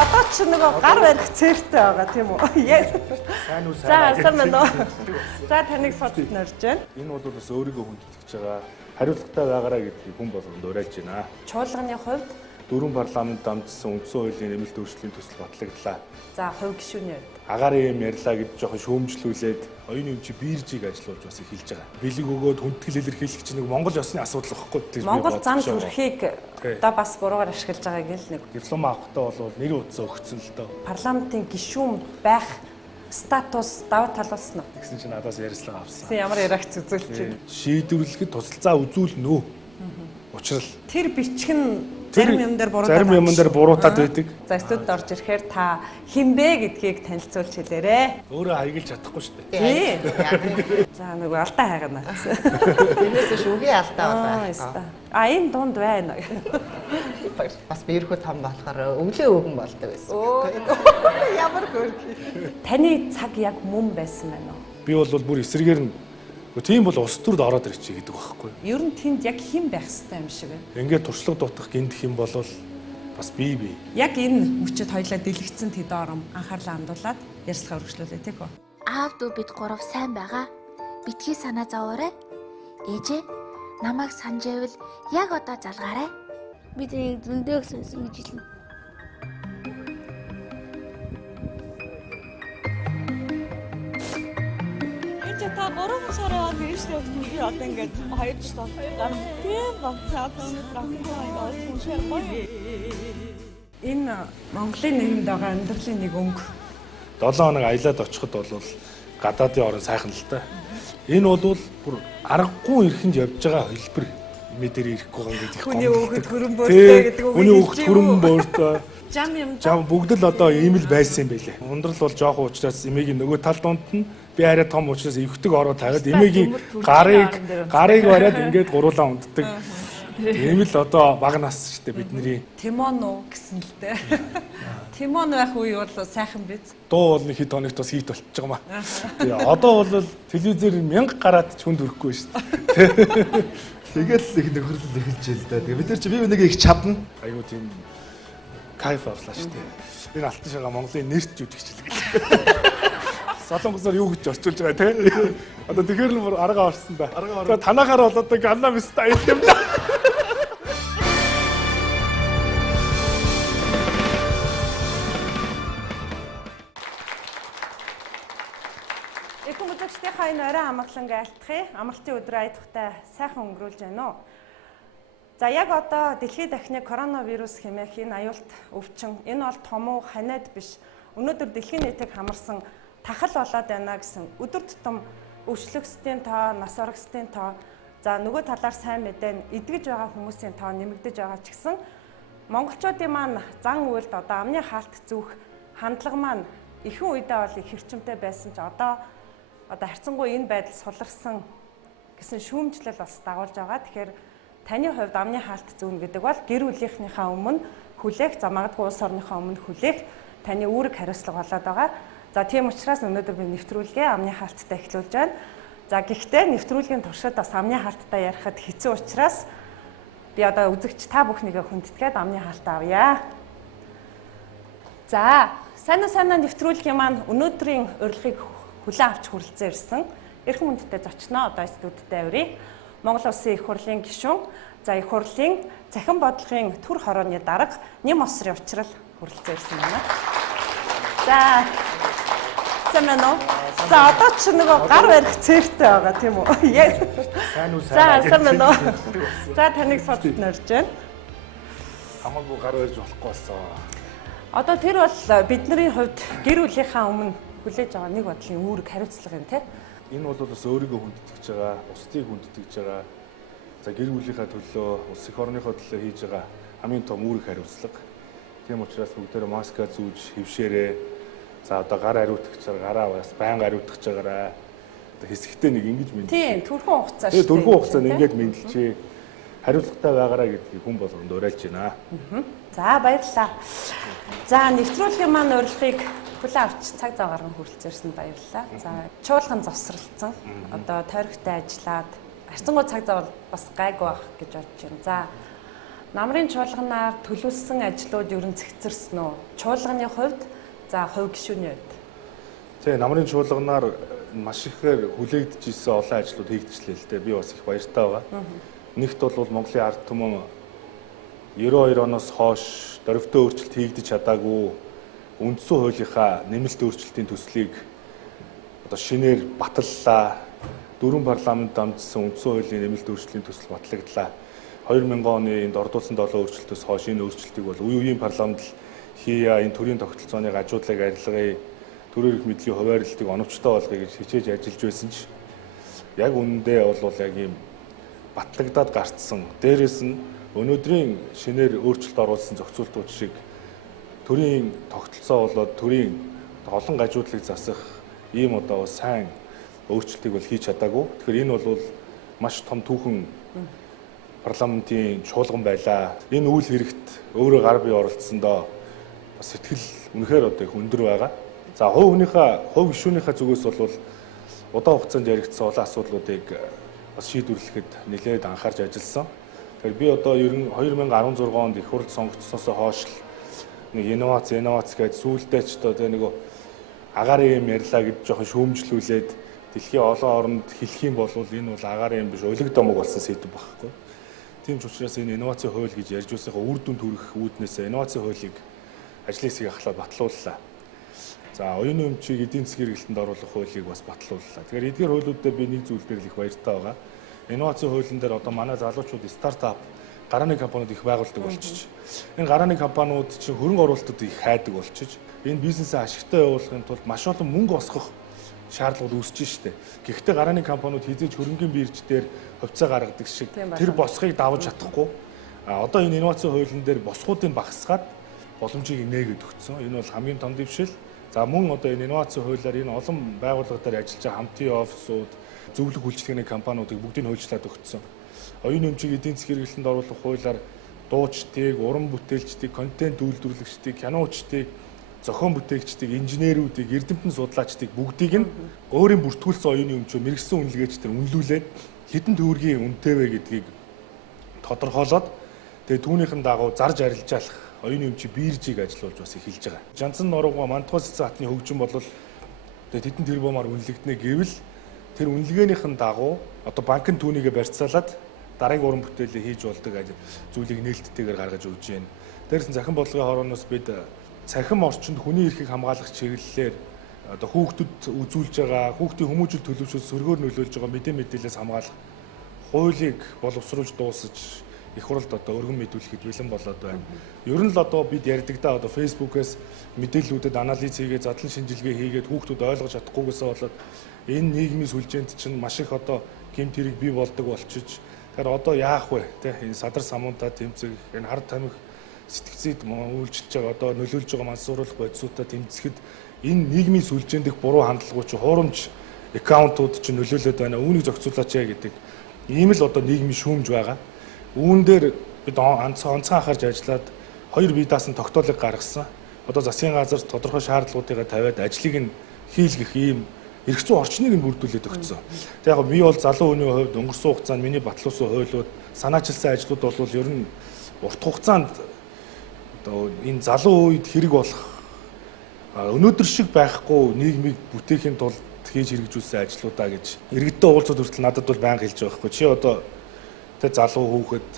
одоо ч нөгөө гар барих цэртэй байгаа тийм үү? Яг. Сайнуу Сайнаа. За сайн байна уу? За таныг судалж норж байна. Энэ бол бас өөрийгөө хүндэтгэж байгаа хариуцлагатай байгаараа гэдгийг хүн болгонд уриалж байна. Чуулганы хувьд Дөрвөн парламент дамжсан үндсэн хуулийн нэмэлт өөрчлөлийн төсөл батлагдлаа. за хувь гишүүний хувьд Агаарын юм ярьлаа гэж жоохон шүүмжлүүлээд оюуны өмчи бииржийг ажиллуулж бас эхэлж байгаа. Бэлэг өгөөд хүндэтгэл илэрхийлэх чинь нэг Монгол ёсны асуудал байхгүй. Монгол зан төрхийг одоо бас буруугаар ашиглаж байгааг л нэг диплом авахтаа бол нэр утсаа өгсөн л доо. парламентын гишүүн байх статус даваа талуулсан уу? Тэгсэн чинь надаас ярилцлага авсан. Ямар ярагч үзүүлж байна. Шийдвэрлэхэд тусалцаа үзүүлнэ үү? Учрал Тэр бичгэн зарим юм дээр буруутаад байдаг. За студид орж ирэхээр та хинбэ гэдгийг танилцуулж хэлээрэй. Өөрөө хаягилж чадахгүй шүү дээ. Тий. За нөгөө алдаа хайгана. Тэрнээс шүүгээ алдаа байна. А энэ дунд байна. Бас биерхүү том болохоор өглөө өвгөн болдог байсан. Ямар хөрхи. Таны цаг яг мөн байсан байна уу? Би бол бүр эсрэгээр нь тийм бол ус төрд ороод ирчихье гэдэг байхгүй. Ер нь тэнд яг хэн байх хэрэгтэй юм шиг байна. Ингээд туршлага дуутах гинтх юм бол бас бие. Яг энэ мөчөд хоёлаа дэлгэцэн тэд ором анхаарлаа хандуулад ярьцлага өргөжлүүлээ тийм үү? Аав дүү бид гурав сайн байгаа. Битгий санаа зовоорой. Ээжээ намайг санаж байвал яг одоо залгаарай. Би тийг зөндөө сонсон гэж хэлнэ. Та 3 сар яваад ирсэн юм би одоо ингээд 2 жил гам тийм багцаад Энэ Монголын нийгэмд байгаа амьдралын нэг өнгө. 7 хоног аялаад очиход бол гадаадын орн сайхан л та. Энэ бол бүр аргагүй ирэхэнд явж байгаа хэлбэр мэдэр ирэхгүй байгаа гэдэг. Хүний өөхөд хөрөн бөөртэй гэдэг үг. Хүний өөхөд хөрөн бөөртэй. Жам бүгд л одоо ийм л байсан юм байлээ. Ундрал бол жоохон уучраас эмээгийн нөгөө тал донд нь би арай том уучраас эвхдэг ороо тавиад эмээгийн гарыг бариад ингээд гуруулаа унддаг. Ийм л одоо баг нас шүү дээ бидний. Тимон уу гэсэн л дээ. Тимон байх үе бол сайхан биз. Дуу бол хэд хоногт бас хит болчихж байгаа маа. Тэгээ одоо бол телевизээр 1000 гараад ч хүнд өрөхгүй шүү дээ. Тэгэл их нөхөрлөл эхэлж л да. Тэгээ бид нар чи бие бинийгээ их чадна. Айгуу тийм кайф авлаа шүү дээ. Энэ алтан шагаа Монголын нэрт жүжигчлэг. Солонгосоор юу гэж орчуулж байгаа те. Одоо тэгэхээр л арга орсон да. За танахаар бол одоо ганна мистайл юм да. Эхэн үзэгчдийнхээ энэ орой амгалан айлтгая. Амралтын өдрөө айдахтай сайхан өнгөрүүлж байна уу? За яг одоо дэлхийд дахны коронавирус хэмээх энэ аюулт өвчин энэ бол том уу ханиад биш. Өнөөдөр дэлхийн нийтийг хамарсан тахал болоод байна гэсэн өдөр тутам өвчлөгчдийн тоо, нас орогчдын тоо, за нөгөө талаар сайн мэдэн эдгэж байгаа хүмүүсийн тоо нэмэгдэж байгаа ч гэсэн монголчуудын маань зан үйлд одоо амны хаалт зүүх хандлага маань ихэнх үедээ бол их хэрчмтэй байсан ч одоо харьцангуй энэ байдал суларсан гэсэн шүүмжлэл бас дагуулж байгаа. Тэгэхээр таны хувьд амны хаалт зүүн гэдэг бол гэр бүлийнхнийхээ өмнө хүлээх, за магадгүй улс орныхоо өмнө хүлээх таны үүрэг хариуцлага болоод байгаа. За тийм учраас өнөөдөр би нэвтрүүлгээ амны хаалттай эхлүүлж байна. За гэхдээ нэвтрүүлгийн туршид бас амны хаалттай ярихад хэцүү учраас би одоо үзэгч та бүхнийгээ хүндэтгээд амны хаалтаа авъя. За Сайнуу Сайнаа нэвтрүүлгийн маань өнөөдрийн урилгыг хүлээн авч хүрэлцэн ирсэн. Эрхэм хүндтэй зочноо одоо студидтэй авъя. Монгол Улсын их хурлын гишүүн, за их хурлын Цахим бодлогын төр хорооны дарга НЯМ ОСОРЫН УЧРАЛ хүрэлцэн ирсэн байна. За За одоо ч нөгөө гар барих цэртэй байгаа тийм үү? Яг. Сайнуу Сайнаа. За сайн байна уу? За таныг судалж норж байна. Хамаагүй гар барьж болохгүй болсон. Одоо тэр бол бидний хувьд гэр бүлийнхаа өмнө хүлээж байгаа нэг бодлын үүрэг хариуцлага юм тийм. Энэ бол бас өөрийгөө хүндэтгэж байгаа, бусдыг хүндэтгэж байгаа. За гэр бүлийнхаа төлөө, улс их орныхоо төлөө хийж байгаа хамгийн том үүрэг хариуцлага. Тийм учраас бүгдээрээ маска зүүж, хөвшөөрэй. За одоо гар ариутгачаар гараа бас байнга ариутгаж байгаарай. Одоо хэсэгтээ нэг ингэж мэдлээ. Тийм, төрхөн хугацаа шүү. Тэгээ төрхөн хугацаанд ингэж мэдлэжээ. Хариуцлагатай байгаарай гэдгийг хүн болгонд уриалж байна. За баярлалаа. За нэвтрүүлгийн маань урилгыг хүлээн авч цаг зав гарган хүрэлцээрсэн баярлалаа. За чуулган завсралцсан. Одоо тойрогтой ажиллаад харьцангуй цаг зав бас гайгүй байх гэж бодож байна. За Намрын чуулганаар төлөвлөсөн ажлууд ер нь цэгцэрсэн үү? Чуулганы хувьд, за хувь гишүүний хувьд. Тэгээ намрын чуулганаар маш ихээр хүлээгдэж ирсэн олон ажлууд хийгдчихлээ л дээ. Би бас их баяртай байгаа. Нэгт бол Монголын ард түмэн 92 оноос хойш дөрвтөө өөрчлөлт хийгдэж чадаагүй үндсэн хуулийнхаа нэмэлт өөрчлөлтийн төслийг одоо шинээр баталлаа. 4 парламент дамжсан үндсэн хуулийн нэмэлт өөрчлөлийн төсөл батлагдлаа. 2000 оны энд ордуулсан 7 өөрчлөлтөөс хойш энэ өөрчлөлтийг бол үеийн парламент хийя, энэ төрийн тогтолцооны гажуудлыг арилгая, төрийн эрх мэдлийн хуваарлтыг оновчтой болгоё гэж хичээж ажиллаж байсан ч яг үнэндээ бол яг ийм батлагдаад гарцсан. Дээрээс нь өнөөдрийн шинээр өөрчлөлт оруулсан зохицуултууд шиг төрийн тогтолцоо болоод төрийн олон гажуудлыг засах ийм одоо сайн өөрчлөлтийг бол хийж чадаагүй. Тэгэхээр энэ бол маш том түүхэн парламентын чуулган байлаа. Энэ үйл хэрэгт өөрөө гар бие оролцсондоо сэтгэл үнэхээр одоо их өндөр байгаа. За хувь гишүүнийхээ зүгээс бол удаан хугацаанд яригдсан олон асуудлуудыг бас шийдвэрлэхэд нэлээд анхаарч ажилласан. Тэгэхээр би одоо ер нь 2016 онд их хурд сонгогдсноос хойш нэг инновац гэж сүүлдээ ч одоо нэг агаарын юм ярьлаа гэж жоохон шүүмжлүүлээд дэлхийн олон оронд хэлэх юм бол энэ бол агаарын юм биш, улиг домог болсон сэдв байхгүй. Тийм ч учраас энэ инновацийн хууль гэж ярьж байсныхаа үр дүнд хүрэх үүднээс инновацийн хуулийг ажлын хэсгийг ахлаад батлууллаа. За оюуны өмчийг эдийн засгийн хэрэгэлтэнд оруулах хуулийг бас батлууллаа. Тэгэхээр эдгээр хуулиудад би нэг зүйл дээр л их баяртай байгаа. Инновацийн хуулийн дээр одоо манай залуучууд стартап гарааны компаниуд их байгуулдаг болчих. Энэ гарааны компаниуд чинь хөрөнгө оруулалтад их хайдаг болчих. Энэ бизнесээ ашигтай явуулахын тулд маш олон мөнгө осгох шаардлагууд үүсэж штэ. Гэхдээ гарааны компаниуд хизээж хөрөнгөний бирж дээр хувьцаа гаргадаг шиг тэр босхийг давж чадахгүй. Одоо энэ инновацийн хуулийн дээр босхуудыг багасгаад боломжийг нээгээд өгсөн. Энэ бол хамгийн том дэвшил. За мөн одоо энэ инновацийн хуулиар энэ олон байгууллагуудаар ажиллаж байгаа хамтын офисууд, зөвлөх үйлчлэгээний компаниудыг бүгдийг хуульчлаад өгсөн. Оюуны өмчийг эдийн засгийн хэрэглэнд оруулах хуулиар дуучдыг, уран бүтээлчдийг, контент үйлдвэрлэгчдийг, киночдыг, зохион бүтээгчдийг, инженерүүдийг, эрдэмтэн судлаачдыг бүгдийг нь өөрийн бүртгүүлсэн оюуны өмчөө мэрэгсэн үнэлгээчдэр үнэлүүлээд хэдэн төгрөгийн үнэтэй вэ гэдгийг тодорхойлоод тэгээ түүнийхэн дагуу зарж арилжаалах оюуны өмчийн биржийг ажилуулж бас эхэлж байгаа. Жанцан норгоо мантуй цэцэн хатны хөгжим бол тэгээ тэдэн тэрбумаар үнэлэгдэнэ гэвэл тэр үнэлгээнийхэн дагуу одоо банкны түүнийгээ барьцаалаад дараагийн уран бүтээлээ хийж болдог зүйлийг нээлттэйгээр гаргаж өгч байна. Дээрээс нь Цахим бодлогын хорооноос бид цахим орчинд хүний эрхийг хамгаалах чиглэлээр одоо хүүхдүүд үзүүлж байгаа, хүүхдийн хүмүүжил төлөвшөөс сөргөөр нөлөөлж байгаа мэдээлэлээс хамгаалах хуулийг боловсруулж дуусаж их хурлд одоо өргөн мэдүүлэхэд бэлэн болоод байна. Ер нь л одоо бид ярьдагтаа одоо фэйсбүүкээс мэдээллүүдэд анализ хийгээд задлан шинжилгээ хийгээд хүүхдүүд ойлгож чадахгүйгээсээ болоод энэ нийгмийн сүлжээнд чинь маш их одоо гэмт хэрэг бий болдог болчиж тэгэхээр одоо яах вэ? Тэ энэ садар самуунтаа тэмцэх, энэ хар тамхи сэтгцэд үйлчилж байгаа одоо нөлөөлж байгаа мансууруулах бодисуудаа тэмцэхэд энэ нийгмийн сүлжээнд их буруу хандлагууд чи хуурамч аккаунтууд чи нөлөөлөд байна. Үүнийг зохицуулаач гэдэг ийм л одоо нийгмийн шүүмж байгаа. Үүн дээр бид онцгой анхаарч ажиллаад хоёр бие даасан тогтоолыг гаргасан. Одоо засгийн газар тодорхой шаардлагуудыг тавиад ажлыг нь хийлгэх ийм эрх зүйн орчныг нь бүрдүүлээд өгсөн. Тэг яг би бол залуу хүний хувьд өнгөрсөн хугацаанд миний батлуулсан хуулиуд, санаачилсан ажлууд бол ер нь урт хугацаанд одоо энэ залуу үед хэрэг болох өнөөдөр шиг байхгүй нийгмийг бүтээхийн тулд хийж хэрэгжүүлсэн ажлуудаа гэж иргэдтэй уулзаад хүртэл надад бол байнга хэлж байгаа байхгүй. Чи одоо тэг залуу хүүхэд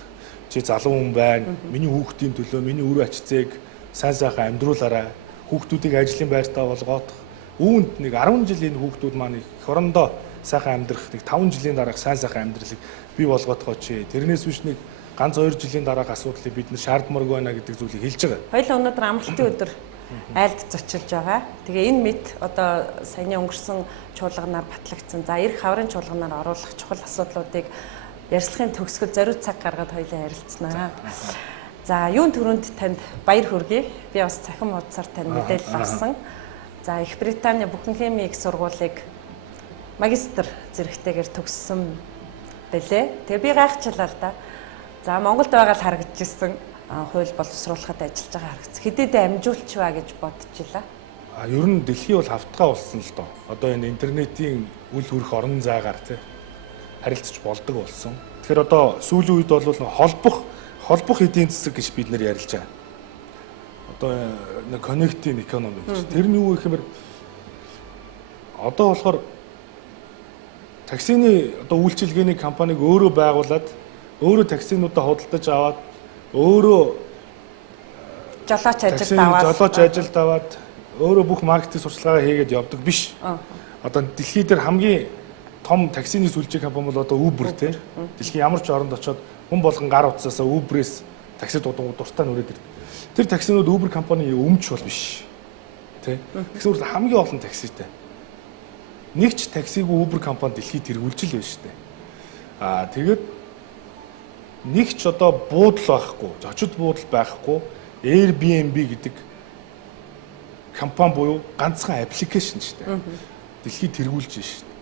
чи залуу хүн байна. Миний хүүхдийн төлөө миний үр ачцыг сайн сайхан амьдруулаарай. Хүүхдүүдийг ажлын байртаа болгоох. Үүнд нэг 10 жилийн хүүхдүүд маань их орондоо сайхан амьдрах, нэг 5 жилийн дараах сайн сайхан амьдралыг бий болгоотгоо чи. Тэрнээс биш нэг ганц 2 жилийн дараах асуудлыг бид нэр шаардмаргүй байна гэдэг зүйлийг хэлж байгаа. Хоёул өнөөдөр амралтын өдөр айлд зочилж байгаа. Тэгээ энэ мэд одоо саяны өнгөрсөн чуулганаар батлагдсан. За эх хаврын чуулганаар оруулах чухал асуудлуудыг ярилцлагын төгсгөл зориуд цаг гаргаад хоёулаа ярилцсанаа. За юун төрөнд танд баяр хүргэе. Би бас цахим хуудасаар тань мэдээлэл авсан. За Их Британий Бүхэнхэмийн их сургуулийг магистр зэрэгтэйгээр төгссөн бэлээ. Тэгээ би гайхчлаа л да. За Монголд байгаа л харагдчихсан хууль боловсруулахад ажиллаж байгаа харагдсан. Хэдийдээ амжуулчваа гэж бодчихлаа. Ер нь дэлхий бол хавтгай болсон л доо. Одоо энэ интернетийн үл хүрэх орон зайгаар тий харилцаж болдог болсон. Тэгэхээр одоо сүүлийн үед бол холбох эдийн засаг гэж бид нэр ярилж байгаа. Одоо нэг connecting economy гэж. Тэр нь юу гэхээр одоо болохоор таксины одоо үйлчилгээний компаниг өөрөө байгуулад өөрөө таксинуудаа худалдаж аваад өөрөө жолооч ажилд аваад өөрөө бүх маркетинг сурчлагаа хийгээд явдаг биш. Одоо дэлхийд дээр хамгийн том таксины сүлжээ компани бол одоо Uber тийм. Дэлхийн ямар ч оронд очоод хүн болгон гар утсаасаа Uber-ээс такси дуртай нүрээд ирдэг. Тэр таксинууд Uber компани өмч бол биш. Тийм. Таксиуд хамгийн олон такситай. Нэг ч таксигүй Uber компани дэлхийд тэргүүлж л байна шүү дээ. Тэгээд нэг ч одоо буудал байхгүй, зочид буудал байхгүй, Airbnb гэдэг компани буюу ганцхан аппликейшн шүү дээ. Дэлхийд тэргүүлж байна шүү дээ.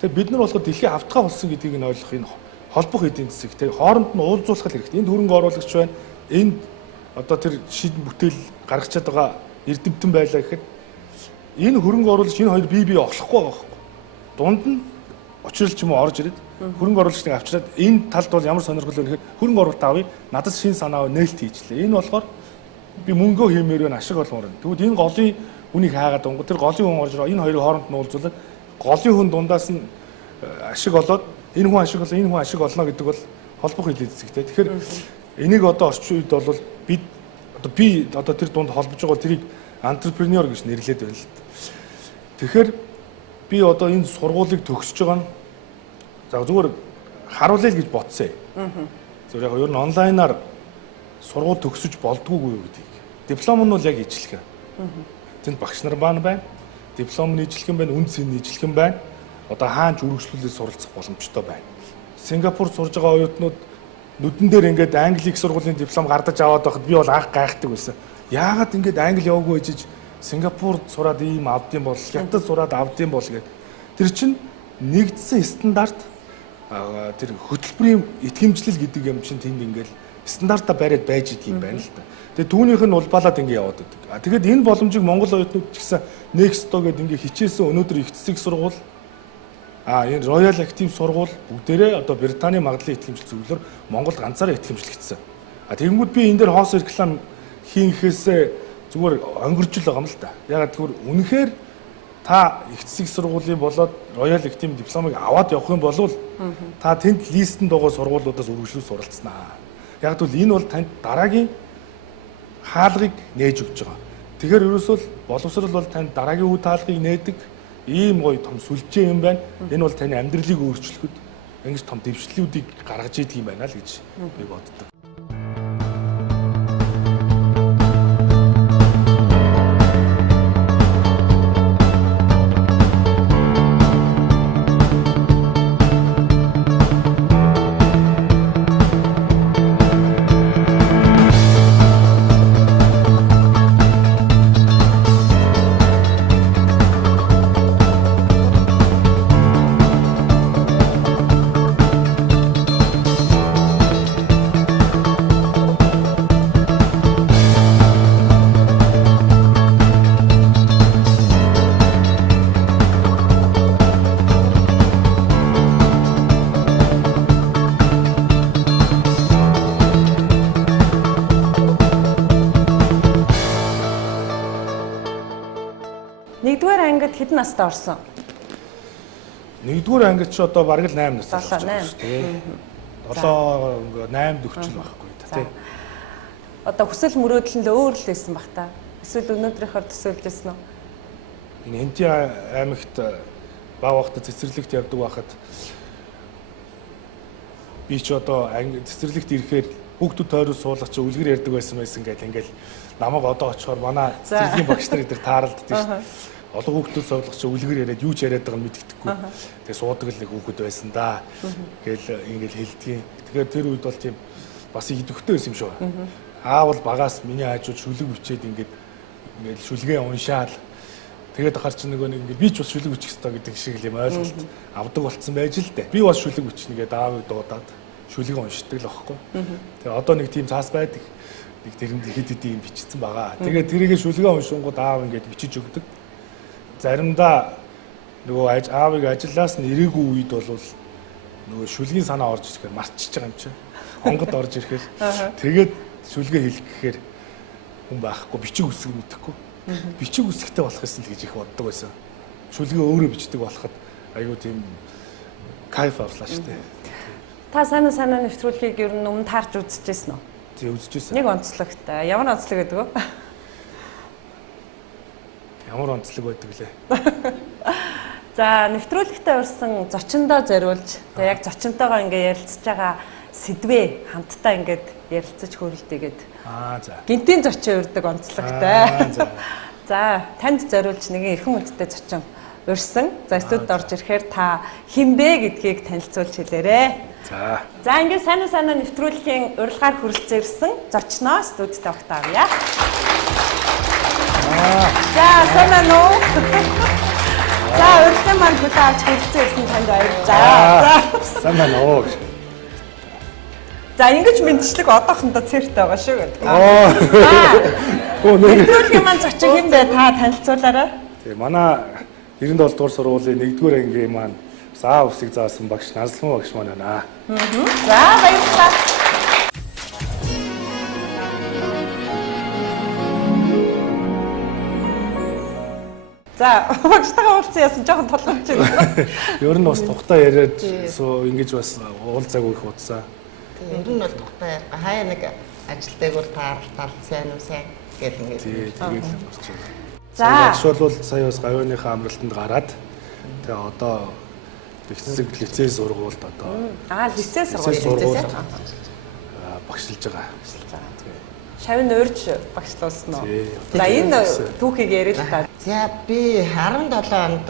Тэгээд бид нар болохоор дэлхийн автгаа болсон гэдгийг нь ойлгох энэ холбох эдийн засаг тийм хооронд нь уулзуулах хэрэгтэй. Энд хөрөнгө оруулагч байна. Энд одоо тэр шийдэн бүтээл гаргачаад байгаа эрдэмтэн байлаа гэхэд энэ хөрөнгө оруулагч энэ хоёр бие оглохгүй байгаа байхгүй. Дунд нь учрал ч юм уу орж ирээд хөрөнгө оруулагчдыг авчираад энэ талд бол ямар сонирхол вэ гэхээр хөрөнгө оруулалт авъя. Надад шин санаа нээлт хийжлээ. Энэ болохоор би мөнгөө хиймээр байна ашиг олгомоор. Тэгвэл энэ голын үнийг хаагаад онгоо тэр голын хүн орж ирээ энэ хоёрын хооронд нь уулзуулаад голын хүн дундаас нь ашиг олоод энэ хүн ашиг олоо энэ хүн ашиг олно гэдэг бол холбох эдийн засагтэй. Тэгэхээр энийг одоо орчин үед бол би одоо тэр дунд холбож байгаа тэрийг entrepreneur гэж нэрлээд байна л. Тэгэхээр би одоо энэ сургуулийг төгсөж байгаа нь за зүгээр харуулъя л гэж бодсон. Зүгээр яг ер нь онлайнаар сургууль төгсөж болдгоогүй юу гэдгийг. Диплом нь бол яг ижлэх. Тэнд багш нар байна. Диплом нь ижлэх юм байна, үн цэн нь ижлэх юм байна. Одоо хаанч үргэлжлүүлээд суралцах боломжтой байна. Сингапурт сурж байгаа оюутнууд нүдэн дээр ингээд англи их сургуулийн диплом гардаж аваад байхад би бол анх гайхдаг байсан. Яагаад ингээд англи яваагүй гэж Сингапурт сураад ийм авдсан бол, Хятад сураад авдсан бол гэдэг. Тэр чинь нэгдсэн стандарт тэр хөтөлбөрийн итгэмжлэл гэдэг юм чинь тэнд ингээд стандартаа бариад байж идэг юм байна л да. Тэгээ түүнийх нь улбаалаад ингээд яваад байдаг. Тэгэхэд энэ боломжийг Монгол оюутнууд ч гэсэн Nexto гэдэг ингээд хичээсэн өнөөдөр их цэцэг сургууль энэ Royal Active сургууль бүгдээрээ одоо Британий магадлалын итгэмжлэл зөвлөлөөр Монголд ганцаараа итгэмжлэгдсэн. Тэгэнгүүт би энэ дээр хоос реклам хийхээсээ зүгээр өнгөржил байгаа юм л да. Ягаад гэвэл үнэхээр та их цэцэг сургуулийн болоод Royal Active дипломыг аваад явах юм бол та тэнд листэнд байгаа сургуулиудаас үргэлжлүүлж суралцснаа. Яг гэвэл энэ бол танд дараагийн хаалгыг нээж өгч байгаа. Тэгэхээр ерөөсөө боловсрол бол танд дараагийн үе таалгыг нээдэг ийм гоё том сүлжээ юм байна. Энэ бол таны амьдралыг өөрчлөхөд ингэж том дэвшлүүдийг гаргаж идэг юм байна л гэж би боддог. Нэгдүгээр ангид хэдэн настай орсон? Нэгдүгээр ангид ч одоо бараг л 8 настай орсон шүү дээ. 7 8 4 байхгүй тий. Одоо хүсэл мөрөөдөл нь өөр л байсан бах та. Эсвэл өнөөдрийнхөө төсөөлжсэн үү? Энэ Хэнти аймагт баа вахта цэцэрлэгт явдаг байхад би ч одоо цэцэрлэгт ирэхээр хүүхдүүд тойроо суулгах чи үлгэр ярьдаг байсан гэл ингээл намайг одоо очихоор манай цэцэрлэгийн багш нар идэр тааралддаг шүү. Олон хүүхдүүд суулгах чи үлгэр яриад юу ч яриад байгааг нь мэддэхгүй. Тэгээ суудаг л нэг хүүхэд байсан да. Гэл ингээл хэлдгийг. Тэгэхээр тэр үед бол тийм бас идэвхтэй байсан юм шүү. Аавал багаас миний хажууд шүлэг бичээд ингээл шүлгээ уншаал. Тэгээд ахаар чи нөгөө нэг ингээл би ч бас шүлэг бичих хэрэгтэй гэдэг шиг юм ойлголт авдаг болцсон байж л дээ. Би бас шүлэг бичнэгээд аавыг дуудаад шүлгээ уншдаг л аахгүй. Тэгээ одоо нэг тийм цаас байдаг. Нэг тэрэнд хэд хэдийн юм бичсэн байгаа. Тэгээд тэрийгэ шүлгээ уншингууд аав ингээд бичиж өгдөг. Заримдаа нөгөө аавыг ажиллаас нь ирээгүй үед бол нөгөө шүлгийн санаа орж ирэхээр марчиж байгаа юм чинь. онгод орж ирэхээр тэгээд шүлгээ хэлэх гэхээр хүн байхгүй бичиг үсэг мэдэхгүй. Бичиг үсэгтэй болох гэсэн л гэж их боддог байсан. Шүлгээ өөрөө бичдэг болоход аюу тийм кайф авлаа шүү дээ. Та Сайнуу Сайнаа нэвтрүүлгийг ер нь өмнө таарч үзчихсэн үү? Тий үзчихсэн. Нэг онцлогтой. Ямар онцлог гэдэг вэ? Ямар онцлог байдаг лээ. За нэвтрүүлэгтээ урьсан зочиндоо зориулж тэгээ яг зочинтойгоо ингээ ярилцж байгаа сэдвээ хамтдаа ингээд ярилцаж хөрөлдөгээд За. гинтийн зочин урьдаг онцлогтой. За танд зориулж нэгэн эрхэм хүндтэй зочин урьсан. За студид орж ирэхээр та хинбэ гэдгийг танилцуулж хэлээрэй. За ингээд Сайнуу Сайнаа нэвтрүүлгийн урилгаар хүрэлцэн ирсэн зочноо студид тавьтаавъя. За сайн уу? За урилгын маань хөдөө авч хүрэлцэн ирсэн танд баярлалаа. За сайн уу. За ингэж мэдчлэг одоохондоо цэрт байгаа шүү гэдэг. Нэвтрүүлгийн маань зочин хин бэ та танилцуулаарай. Тэгээ манай 97 дугаар сургуулийн 1-р ангийн маань А үсэг заасан багш Наслан багш маань байна. За баярлалаа. За багштайгаа уулзсан яасан жоохон толгойч байна. Ер нь бас тухтаа яриад ингэж бас уулзаагүй их удаа. Ер нь бол тухтай хаяа нэг ажил дээгүүр таарал Сайнуу сайн гэдэг ингээд. Тэгээд орч байна. За Actual бол сая бас гавьяаныхаа амралтанд гараад тэгээ одоо хэсэг лицей сургуульд одоо лицей сургууль багшилж байгаа. Шавны урьж багшлуулсан уу? За энэ түүхийг ярил л та. За би 17 онд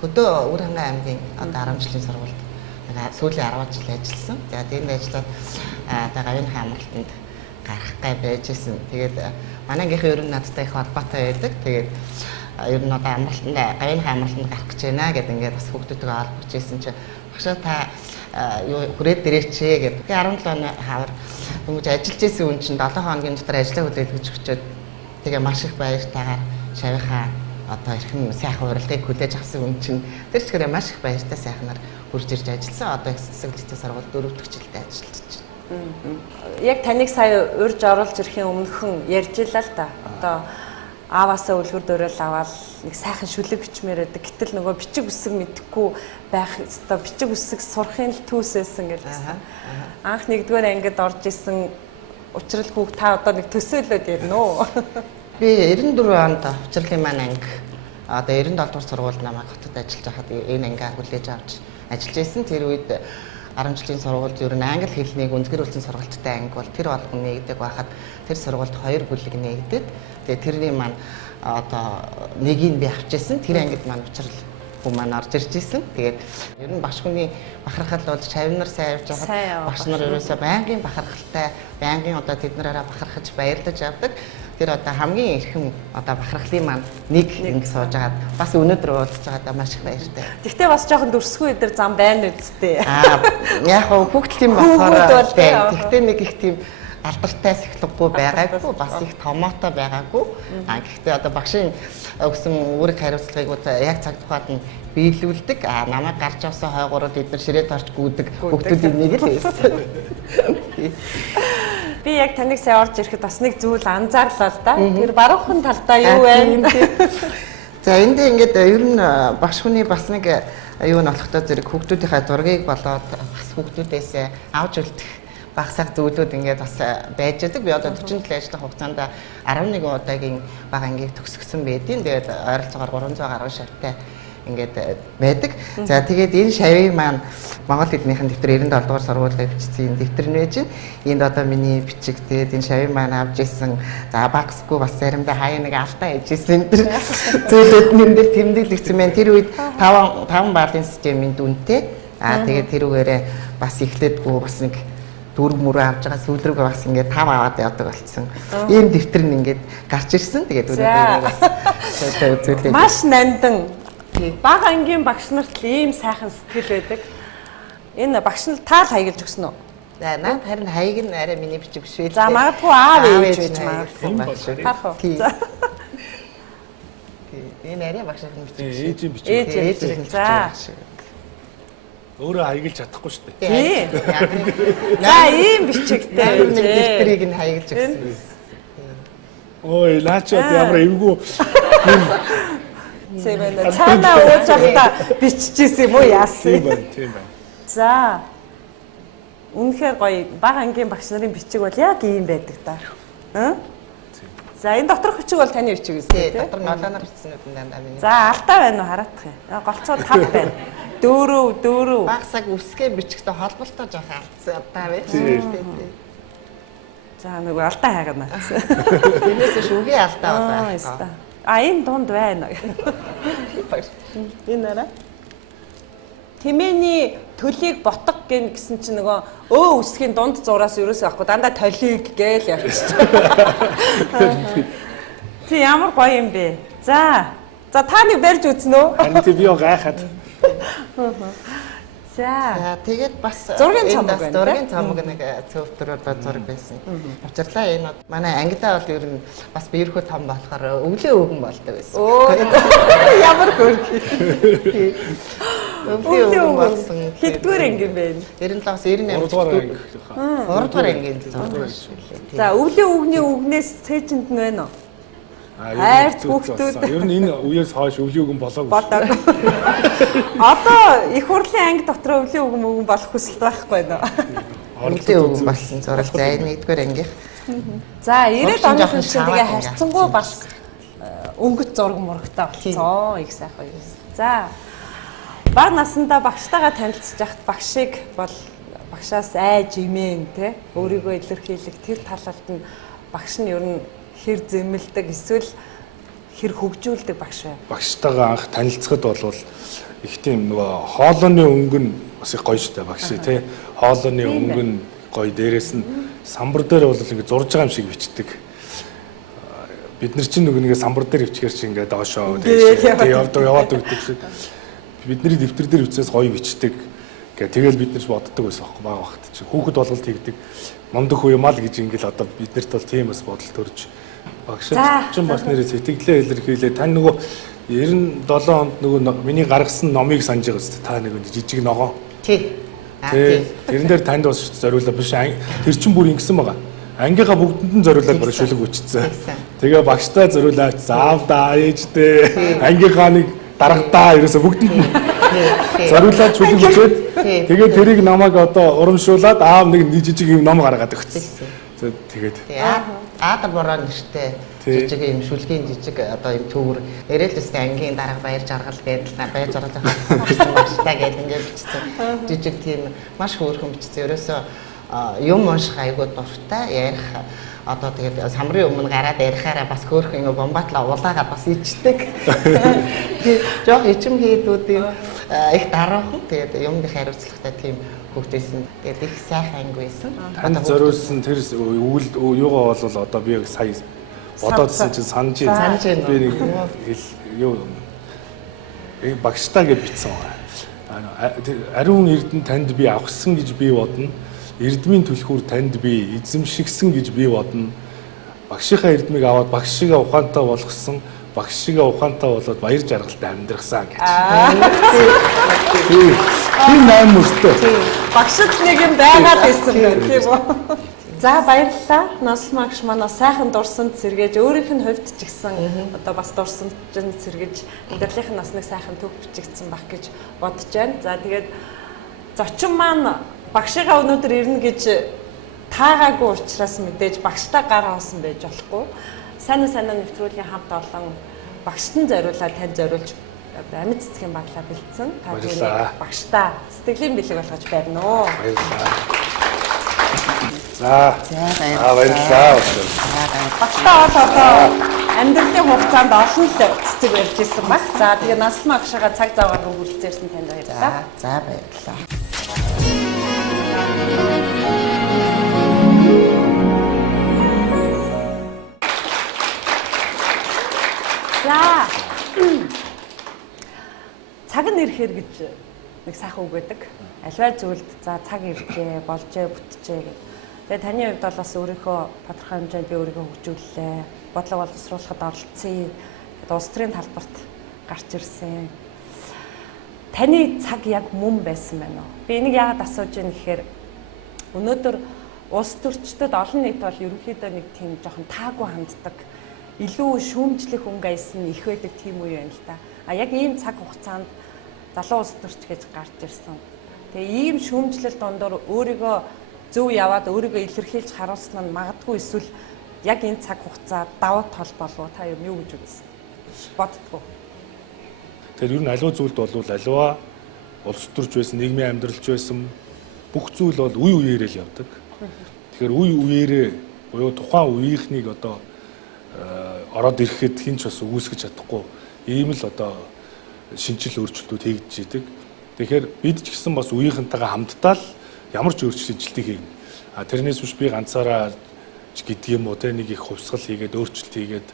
хөдөө Өвөрхангай аймгийн одоо 10 жилийн сургуульд сүүлийн 10 жил ажилласан. За тэнд ажиллаад одоо гавьяаныхаа амралтанд гарах гай байжсэн. Тэгээд манай ангийнхаа ер нь надтай их холбоотой байдаг. Тэгээд ер нь одоо амралтанд гавьяаныхаа амралтанд гарах гэж байна гэдэг ингээд бас хүүхдүүдтэйгээ холбож ирсэн чинь багшаа та хүрээд дээрээчээ гэдэг. Тэгээд 17 оны хавар дөнгөж ажиллаж исэн хүн чинь 7 хоногийн дотор ажлаа хүлээгдэж өчөөд тэгээ маш их баяртайгаар шавийнхаа одоо эрхэм сайхан урилгыг хүлээж авсан хүн чинь тэр чигээр маш их баяртай сайхнаар хурж ирж ажилласан. Одоо их засаг лицей сургууль 4 дахь жилдээ ажиллаж байна. Яг таныг сая урьж оруулж ирэхийн өмнөхөн ярьж илаа л да. Одоо ааваасаа үлгэр дөрөөл аваад нэг сайхан шүлэг бичмээр байдаг. Гэтэл нөгөө бичиг үсэг мэдэхгүй байх одоо бичиг үсэг сурахын л түүсээсэн гэсэн. Анх 1-р ангид орж исэн учрал хүүхд та одоо нэг төсөөлөд ярина уу? Би 94 онд учралын маань анги одоо 97 дугаар сургуульд намайг хотод ажиллаж байхад энэ ангиа хүлээж авч ажиллаж байсан. Тэр үед 10 жилийн сургуульд ер нь англи хэлнийг үндэслүүлсэн сургалттай анги бол тэр болгон нэгдэг байхад тэр сургуульд 2 бүлэг нэгдээд тэгээ тэрний маань одоо нэгийг би авчихсан. Тэр ангид маань учрал хүн маань орж ирж исэн. Тэгээд ер нь багш хүний бахархал бол шавнар сайн явж байхад багш нар ерөөсөө байнгын бахархалтай, байнгын одоо тэд нараараа бахархаж баярлаж явдаг. Тэр одоо хамгийн эрхэм одоо бахархлын маань нэг ингэ сууж агаад бас өнөөдөр уулзж байгаадаа маш их баяртай. Гэхдээ бас жоохон дөрсгүй өдөр зам байна үсттэй. Яг хүүхдэл юм болохоор гэхдээ нэг их тийм алдартай сахилгагүй байгаагүй бас их томоотой байгаагүй. Гэхдээ одоо багшийн өгсөн үүрэг хариуцлагыг яг цаг тухайд нь биелүүлдэг. Намайг гарч авсан хойгоороо бид нар ширээ торч гүйдэг хүүхдүүдийн нэг л байсан. Би яг таныг сая орж ирэхэд бас нэг зүйл анзаарлаа л да. Тэр баруухан талдаа юу вэ? За энд ингээд ер нь багш хүний бас нэг юу нь болохтой зэрэг хүүхдүүдийнхээ зургийг болоод бас хүүхдүүдээс авч үлдэх багсаг зүйлүүд ингээд бас байж байгаа. Би одоо 40 жил ажиллах хугацаанд 11 удаагийн бага ангийг төгсгсөн байдیں۔ Тэгээд ойролцоогоор 300 гаруй шавтай ингээд байдаг. За тэгээд энэ шавийг маань Монгол эднийхэн дэвтэр 97 дугаар сургуулиар бичсэн дэвтэр нь байж байна. Энд одоо миний бичиг тэгээд энэ шавийг маань авч ирсэн. За багсгүй бас заримдаа хаяа нэг алдаа хийжсэн энэ зүйлүүд нэр дээр тэмдэглэгдсэн байна. Тэр үед 5 баалын системийн дүнтэй. Тэгээд тэрүүгээрээ бас эхлэдэггүй бас нэг дөрөв мөрөө авч байгаа сүүл рүүгээ бас ингээд 5 аваад явдаг болсон. Ийм дэвтэр нь ингээд гарч ирсэн. Тэгээд өнөөдөр бас үзүүлээ. Маш нандин. Бага ангийн багш нарт ийм сайхан сэтгэл байдаг. Энэ багш нь таал хаягилж өгсөн үү? За наад харин хаяг нь арай миний бичиг биш үү? За магадгүй аав ээж байж магадгүй. Харах уу? Энэ арай багш нар бичиг. Ээжийн бичиг. Ээж. За. Өөрөө хаяглаж чадахгүй шүү дээ. Тийм. За ийм бичигтэй. Дэвтрийг нь хаяглаж өгсөн юм. Ой, лаачаад ямар эвгүй. Цэвэн цаанаа ууж авта биччихсэн юм уу яасан? Тийм байна. За. Үнэхээр гоё бага ангийн багш нарын бичиг бол яг ийм байдаг та. За энэ доторх бичиг бол таны бичиг үү? Тийм, дотор нолооноор бичсэнүүд нь дандаа миний. За алдаа байна уу хараадах юм. Голцоо 5 байна. 4. Багсаг үсгээ бичгтээ холболтоо жоох алдсан удаа байж. За нөгөө алдаа хайгана. Энэс шүгээ алдаа удаа. Энэ дунд байна. Энэ нэрэ. Тэмээний төлийг ботго гэн гэсэн чинь нөгөө үсгийн дунд зураас ерөөсөө авахгүй дандаа толиг гээл явчих. Чи ямар гоё юм бэ? За та нэг барьж үзнэ үү? Харин би гайхаад. За тэгээд бас зургийн цомог байна. Зургийн цомог нэг цөвтөр одоо зураг байсан. Учирлаа энэ манай ангидаа бол ер нь бас биерхүү том болохоор өвлөө өвгөн болдог байсан. Ямар хөрхи. Өвлөө өвгөн болсон. Хэдгээр анги юм бэ? 97-98 3 дугаар ангийн зураг. За өвлөө өвгний өвгнээс цээжинд нь байна уу? Хайрт хүүхдүүд. Ер нь энэ үеэс хойш өвлөө өвгөн болоогүй. Одоо их хурлын анги дотор өвлөө өвгөн болох хүсэлт байхгүй нөө. Өвлөө өвгөн болсон зураг. За энэ 1-р ангийнх. За 90-ад оны хүн чинь тэгээ харьцангуй бас өнгөт зураг мурагтай болсон. Их сайхан юм. За баг насандаа багштайгаа танилцж яхад багшийг бол багшаас айж имэн те өөрийгөө илэрхийлэх тэр талалт нь багш нь ер нь хэр зэмэлдэг эсвэл хэр хөгжүүлдэг багш бай. Багштайгаа анх танилцахад бол их тийм нөгөө хоолойны өнгө нь бас их гоё шүү дээ багш тий. Хоолойны өнгө нь гоё, дээрээс нь самбар дээр бол ингэ зурж байгаа юм шиг бичдэг. Бид нар чинь нөгөө нэг самбар дээр өвчгэр чи ингээд доошоо яваад өгдөг шиг. Бидний дэвтэр дээр үцээс гоё бичдэг. Тэгэл бид нар боддог байсан байхгүй бага багт чи. Хүүхэд болголт хийгдэг. Мундаг хүү юм аа л гэж ингээл одоо биднэрт бол тийм бас бодол төрж багш чинь бас нэрээ сэтгэлээ илэрхийлээ. Тань нөгөө 97 онд нөгөө миний гаргасан номыг санаж байгаа үст. Та нэг жижиг ногоо. Тий. Тэрэн дээр танд бас зориулаа биш. Тэр чин бүр ингэсэн байгаа. Ангийнхаа бүгдэнд нь зориулаад бараг шүлэг өчсөн. Тэгээ багштай зориулаач. Заав да ээжтэй. Ангийнхаа нэг даргадаа ерөөсө бүгдэнд нь зориулаад шүлэг өчөөд тэгээ тэрийг намайг одоо урамшуулад аав нэг жижиг юм ном гаргаад өгсөн. Тэгээд Аадар бороо нэртэй жижиг юм шүлгийн жижиг одоо юм төвөр нэрэлтэстэй ангийн дарга баяр жаргал гэдэг баяр жаргалын багштай гэдэг ингээд бичсэн. Жижиг тийм маш хөөрхөн бичсэн. Ерөөсөө юм унших айгуу дуртай ярих одоо тэгээд самрын өмнө гараад ярихаараа бас хөөрхөн юм бомбатлаа улаагаад бас ичдэг. Жог ичим хийдүүд их дараахан тэгээд юмны хариуцлагатай тийм хөгжсөн. Тэгээд их сайхан анги байсан. Танд зориулсан тэр юугаа бол одоо би сая бодоодсэн чинь санаж би нэг юу багштаа гэж бичсэн байгаа. Ариун эрдэнэ танд би авахсан гэж би бодно. Эрдмийн түлхүүр танд би эзэмшигсэн гэж би бодно. Багшийнхаа эрдмийг аваад багшигаа ухаантай болгосон. Багшигаа ухаантай болоод баяр жаргалтай амьдрахсан гэж. Тийм 8 мөртөө. Багшд нэг юм байгаад байсан байх тийм үү? За баярлалаа. Нослмагш манай сайхан дурсамж сэргээж өөрийнх нь хувьд ч гэсэн одоо бас дурсамж сэргээж амьдралын нас нэг сайхан төв бичигдсэн баг гэж бодож байна. За тэгээд зочин маань багшигаа өнөөдөр ирнэ гэж таагаагүй учраас мэдээж багштай гар хоосон байж болохгүй. Сайнуу Сайнаа нэвтрүүлгийн хамт олон багшд нь зориулаад тань зориулж амьд цэцгийн баглаа бэлдсэн. Та тэрийг багштай сэтгэлийн бэлэг болгож барина уу. Баярлалаа. За баярлалаа. Багштай одоо амьдралын хугацаанд олон л цэцэг барьж ирсэн баг. За тэгээ наслмаа агшаага цаг зав гарган хүрэлцээрсэн танд баярлалаа. За баярлалаа. За цаг нь ирэхээр гэж нэг сайхан үг байдаг. Альваа зүйлд за цаг ирлээ, болжээ, бүтжээ гэдэг. Тэгээ таны хувьд бол бас өөрийнхөө тодорхой хэмжээнд би өөрийгөө хөгжүүллээ. Бодлого боловсруулахад оролцсон. Улс төрийн талбарт гарч ирсэн. таны цаг яг мөн байсан байна уу? Би энийг яагаад асууж байна гэхээр өнөөдөр улс төрчдөд олон нийт бол ерөнхийдөө нэг тийм жоохон таагүй ханддаг, илүү шүүмжлэх өнгө аясан их байдаг тийм үе байна л та. А яг ийм цаг хугацаанд залуу улс төрч гэж гарч ирсэн. Тэгээ ийм шүүмжлэл дондор өөрийгөө зөв яваад өөрийгөө илэрхийлж харуулсан нь магадгүй эсвэл яг энэ цаг хугацаа давуу тал болов та юу гэж үзсэн? Боддгоо. Тэгэхээр ер нь аливаа зүйлд бол аливаа улс төрч байсан, нийгмийн амьдралч байсан бүх зүйл бол үе үеэрээ л явдаг. Тэгэхээр үе үеэрээ буюу тухайн үеийнхнийг одоо ороод ирэхэд хин ч бас үүсгэж чадахгүй ийм л одоо шинжил өөрчлөлтүүд хийгдэж идэг. Тэгэхээр бид ч гэсэн бас үеийнхэнтэйгээ хамтдаа л ямар ч өөрчлөлтийг хийнэ. А тэрнээс биш би ганцаараа гэдэг юм уу те нэг их хувьсгал хийгээд өөрчлөлт хийгээд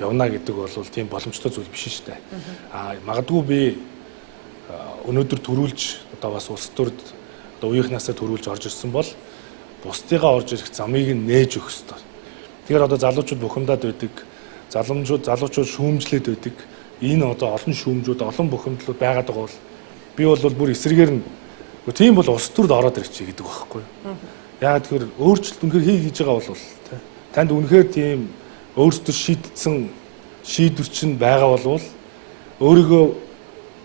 явна гэдэг бол тийм боломжтой зүйл биш шүү дээ. А магадгүй би өнөөдөр төрүүлж одоо бас улс төрд одоо үеийнхнаасаа төрүүлж орж ирсэн бол бусдыгаа орж ирэх замыг нь нээж өгөх ёстой. Тэгэхээр одоо залуучууд бухимдаад байдаг, залуучууд шүүмжлээд байдаг. Энэ одоо олон шүүмжүүд, олон бухимдлууд байгаад байгаа бол би бол бүр эсрэгээр нь тийм бол улс төрд ороод ирчихье гэдэг байхгүй юу. Яагаад тэгэхээр өөрчлөлт үнэхээр хийж байгаа бол танд үнэхээр тийм өөрсдөө шийдсэн шийдвэр чинь байгаа болвол өөрийгөө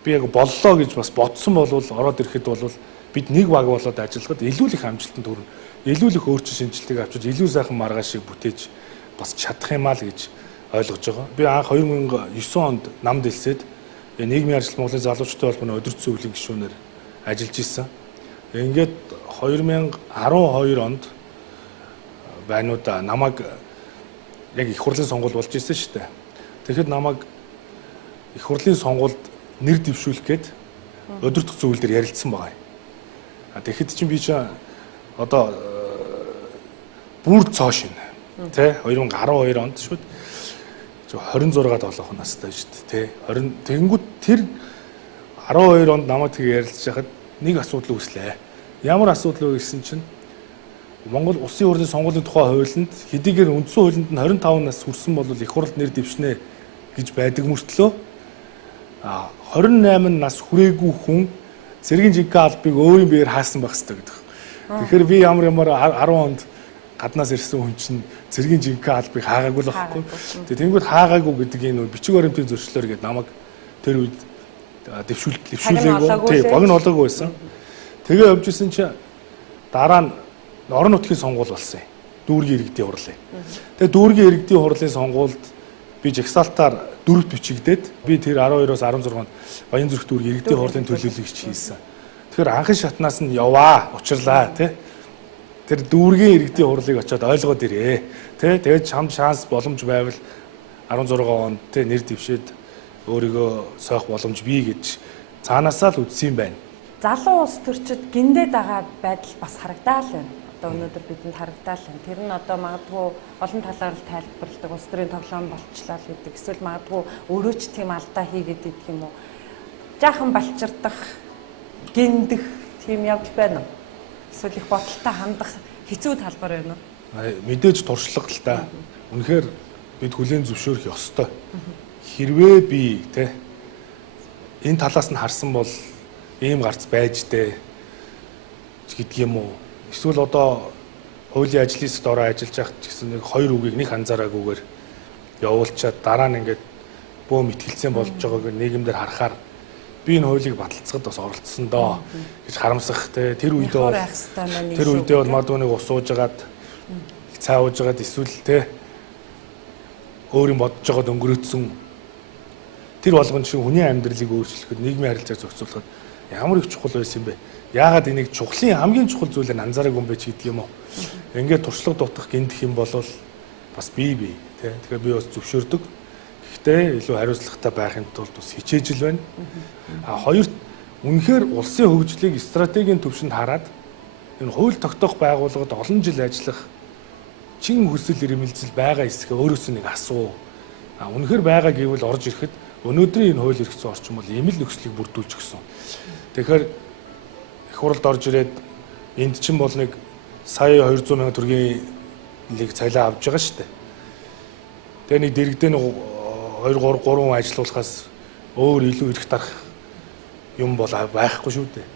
би яг боллоо гэж бас бодсон болвол ороод ирэхэд бол бид нэг баг болоод ажиллахад илүү их амжилтанд хүрнэ. Илүү их өөрчлөлт шинжилгээг авчиж илүү сайхан маргаашийг бүтээж бас чадах юмаа л гэж ойлгож байгаа. Би анх 2009 онд намд хэлсээд нийгмийн арчил Монголын залуучуудын холбооны өдөр цэвэрлэлийн гишүүнээр ажиллаж исэн. Ингээд 2012 онд байнуудаа намайг яг их хурлын сонгуул болж исэн шүү дээ. Тэгэхэд намайг их хурлын сонгуульд нэр дэвшүүлэх гээд өдөр цэвэрлэл дээр ярилцсан байгаа юм. Тэгэхэд чинь би чинь одоо бүр Зочин тий 2012 онд шүү дээ. 26-аад болох настай шүү дээ тий. 20 тэгэнгүүт тэр 12 онд намайг тэгээ ярилцж хахад нэг асуудал үүслээ. Ямар асуудал вэ гэсэн чинь Монгол Улсын хурлын сонгуулийн тухай хуулинд хэдийгээр үндсэн хуулинд нь 25 нас хүрсэн бол их хурлд нэр дэвшнэ гэж байдаг мөртлөө 28 нас хүрээгүй хүн цэргийн жинхэнэ албыг өөрийн биеэр хаасан байх хэрэгтэй гэдэг. Тэгэхээр би ямар 10 онд гаднаас ирсэн хүн чинь цэргийн жинхэнэ албыг хаагаагүй л байхгүй. Тэгээ тэнгууд хаагаагүй гэдэг энэ бичиг баримтын зөрчлөөр гээд намайг тэр үед дэвшүүлээгүй. Тий, богино олоогүй байсан. Тэгээ явж исэн чинь дараа нь орон нутгийн сонгуул болсон юм. Дүүргийн иргэдийн хурлын. Тэгээ дүүргийн иргэдийн хурлын сонгуульд би жагсаалтаар 4 бичигдээд би тэр 12-оос 16 онд Баянзүрх дүүргийн иргэдийн хурлын төлөөлөгч хийсэн. Тэгэхээр анхан шатнаас нь яваа, учрлаа тий. Тэр дүүргийн иргэдийн хурлыг очиод ойлгоод ирээ. Тий. Тэгээд чамд шанс боломж байвал 16 онд тий нэр дэвшээд өөрийгөө сойх боломж бий гэж цаанаасаа л үзсэн юм байна. Залуу улс төрчид гиндээд байгаа байдал бас харагдаа л байна. Одоо өнөөдөр бидэнд харагдаа л байна. Тэр нь одоо магадгүй олон талаар л тайлбарладаг улс төрийн тоглоом болчлаа л гэдэг. Эсвэл магадгүй өөрөө ч тийм алдаа хийгээд идэх юм уу? Жаахан балчирдах, гиндэх тийм явдал байна уу? Эсвэл их бодолтой хандах хэцүү талбар байна уу? Мэдээж туршлага л та. Үнэхээр бид хүлээн зөвшөөрөх ёстой. Хэрвээ би те энэ талаас нь харсан бол ийм гарц байж дээ гэдэг юм уу? Эсвэл одоо хуулийн ажлын хэсэгт ороо ажиллаж байхад ч гэсэн нэг 2 үгийг нэг анзаараагүйгээр явуулчаад дараа нь ингээд бөөм итгэлцэн болж байгааг нийгэмдэр харахаар би энэ хуулийг баталцахад бас оролцсон доо гэж харамсах те тэр үедээ бол мадууныг усуужгаад цаавуужгаад эсвэл те өөрийн бодож байгаад өнгөрөөцсөн тэр болгон шиг хүний амьдралыг өөрчлөхөд нийгмийн харилцааг зохицуулахад ямар их чухал байсан юм бэ? Яагаад энийг чухлын хамгийн чухал зүйлээр анзаараагүй юм бэ ч гэдэг юм уу? Ингээд туршлага дутах гинтэх юм бол бас бие тий. Тэгэхээр би бас зөвшөөрдөг. Гэхдээ илүү хариуцлагатай байхын тулд бас хичээж л байна. Хоёрт үнэхээр улсын хөгжлийг стратегийн төвшөнд хараад энэ хууль тогтоох байгууллагад олон жил ажиллах чин хүсэл эрмэлзэл байгаа эсэхээ өөрөөсөө нэг асуу. Үнэхээр байгаа гэвэл орж ирэхэд өнөөдрийн энэ хууль эрхцэн орчин бол ийм л нөхцөлийг бүрдүүлж өгсөн. Тэгэхээр их хурлд орж ирээд энд чинь бол нэг сая 200 мянган төгрөгийн лиг цалиа авж байгаа шүү дээ. Тэгээ нэг дэрэгдээ нэг 2 3 хүн ажиллуулахаас өөр илүү эрх дарах юм бол байхгүй шүү дээ.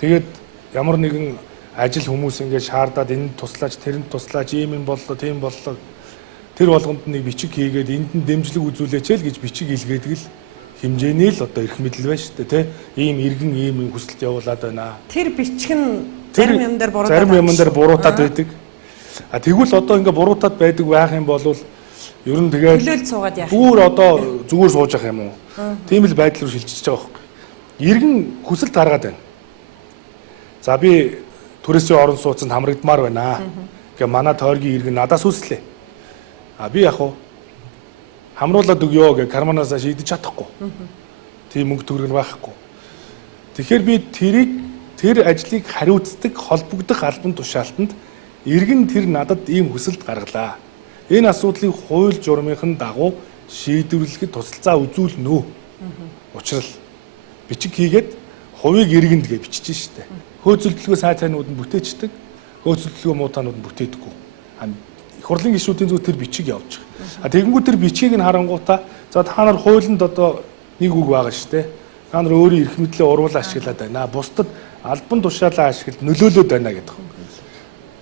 Тэгээд ямар нэгэн ажил хүмүүс ингээд шаардаад энд туслаач, тэрэнд туслаач, ийм боллоо, тийм боллоо. Тэр болгонд нэг бичиг хийгээд энд нь дэмжлэг үзүүлээч л гэж бичиг илгээдэг л хэмжээний л одоо эрх мэдэл байна шүү дээ, тий. Ийм иргэн ийм хүсэлт явуулаад байна. Тэр бичиг нь зарим юм дээр буруутаад байдаг. А тэгвэл одоо ингээ буруутаад байдаг байх юм бол ер нь тэгээд хөлөөлж суугаад яах. Бүр одоо зүгээр сууж явах юм уу? Тийм л байдал руу шилжиж байгаа байхгүй. Иргэн хүсэлт гаргаад байна. За би түрээсийн орон сууцанд хамрагдмаар байна. Гэ манай тойргийн иргэн надаас хүслээ. А би яг уу хамруулаад өгөө гэ карманаас шийдэж чадахгүй. Тийм мөнгө төгрөг байхгүй. Тэгэхээр би тэр ажлыг хариуцдаг холбогдох албан тушаалтанд иргэн тэр надад ийм хүсэлт гаргалаа. Энэ асуудлыг хууль журмынхын дагуу шийдвэрлэхэд тусалцаа үзүүлнэ. Учрал бичиг хийгээд хувийг иргэнд гэж бичиж штэ. Хөөцөлдөлгөө сайтанууд нь бүтээчдэг, хөөцөлдөлгөө муутаанууд нь бүтээдэггүй. Их хурлын гишүүдийн зүг тэр бичиг явж байгаа. Тэгэнгүүт тэр бичгийг нь харангуутаа за та нар хуулинд одоо нэг үг байгаа штэ. Та нар өөрийн эрх мэдлээ уруулаа ашиглаад байна. Бусдад албан тушаалаа ашиглаж нөлөөлөд байна гэдэг.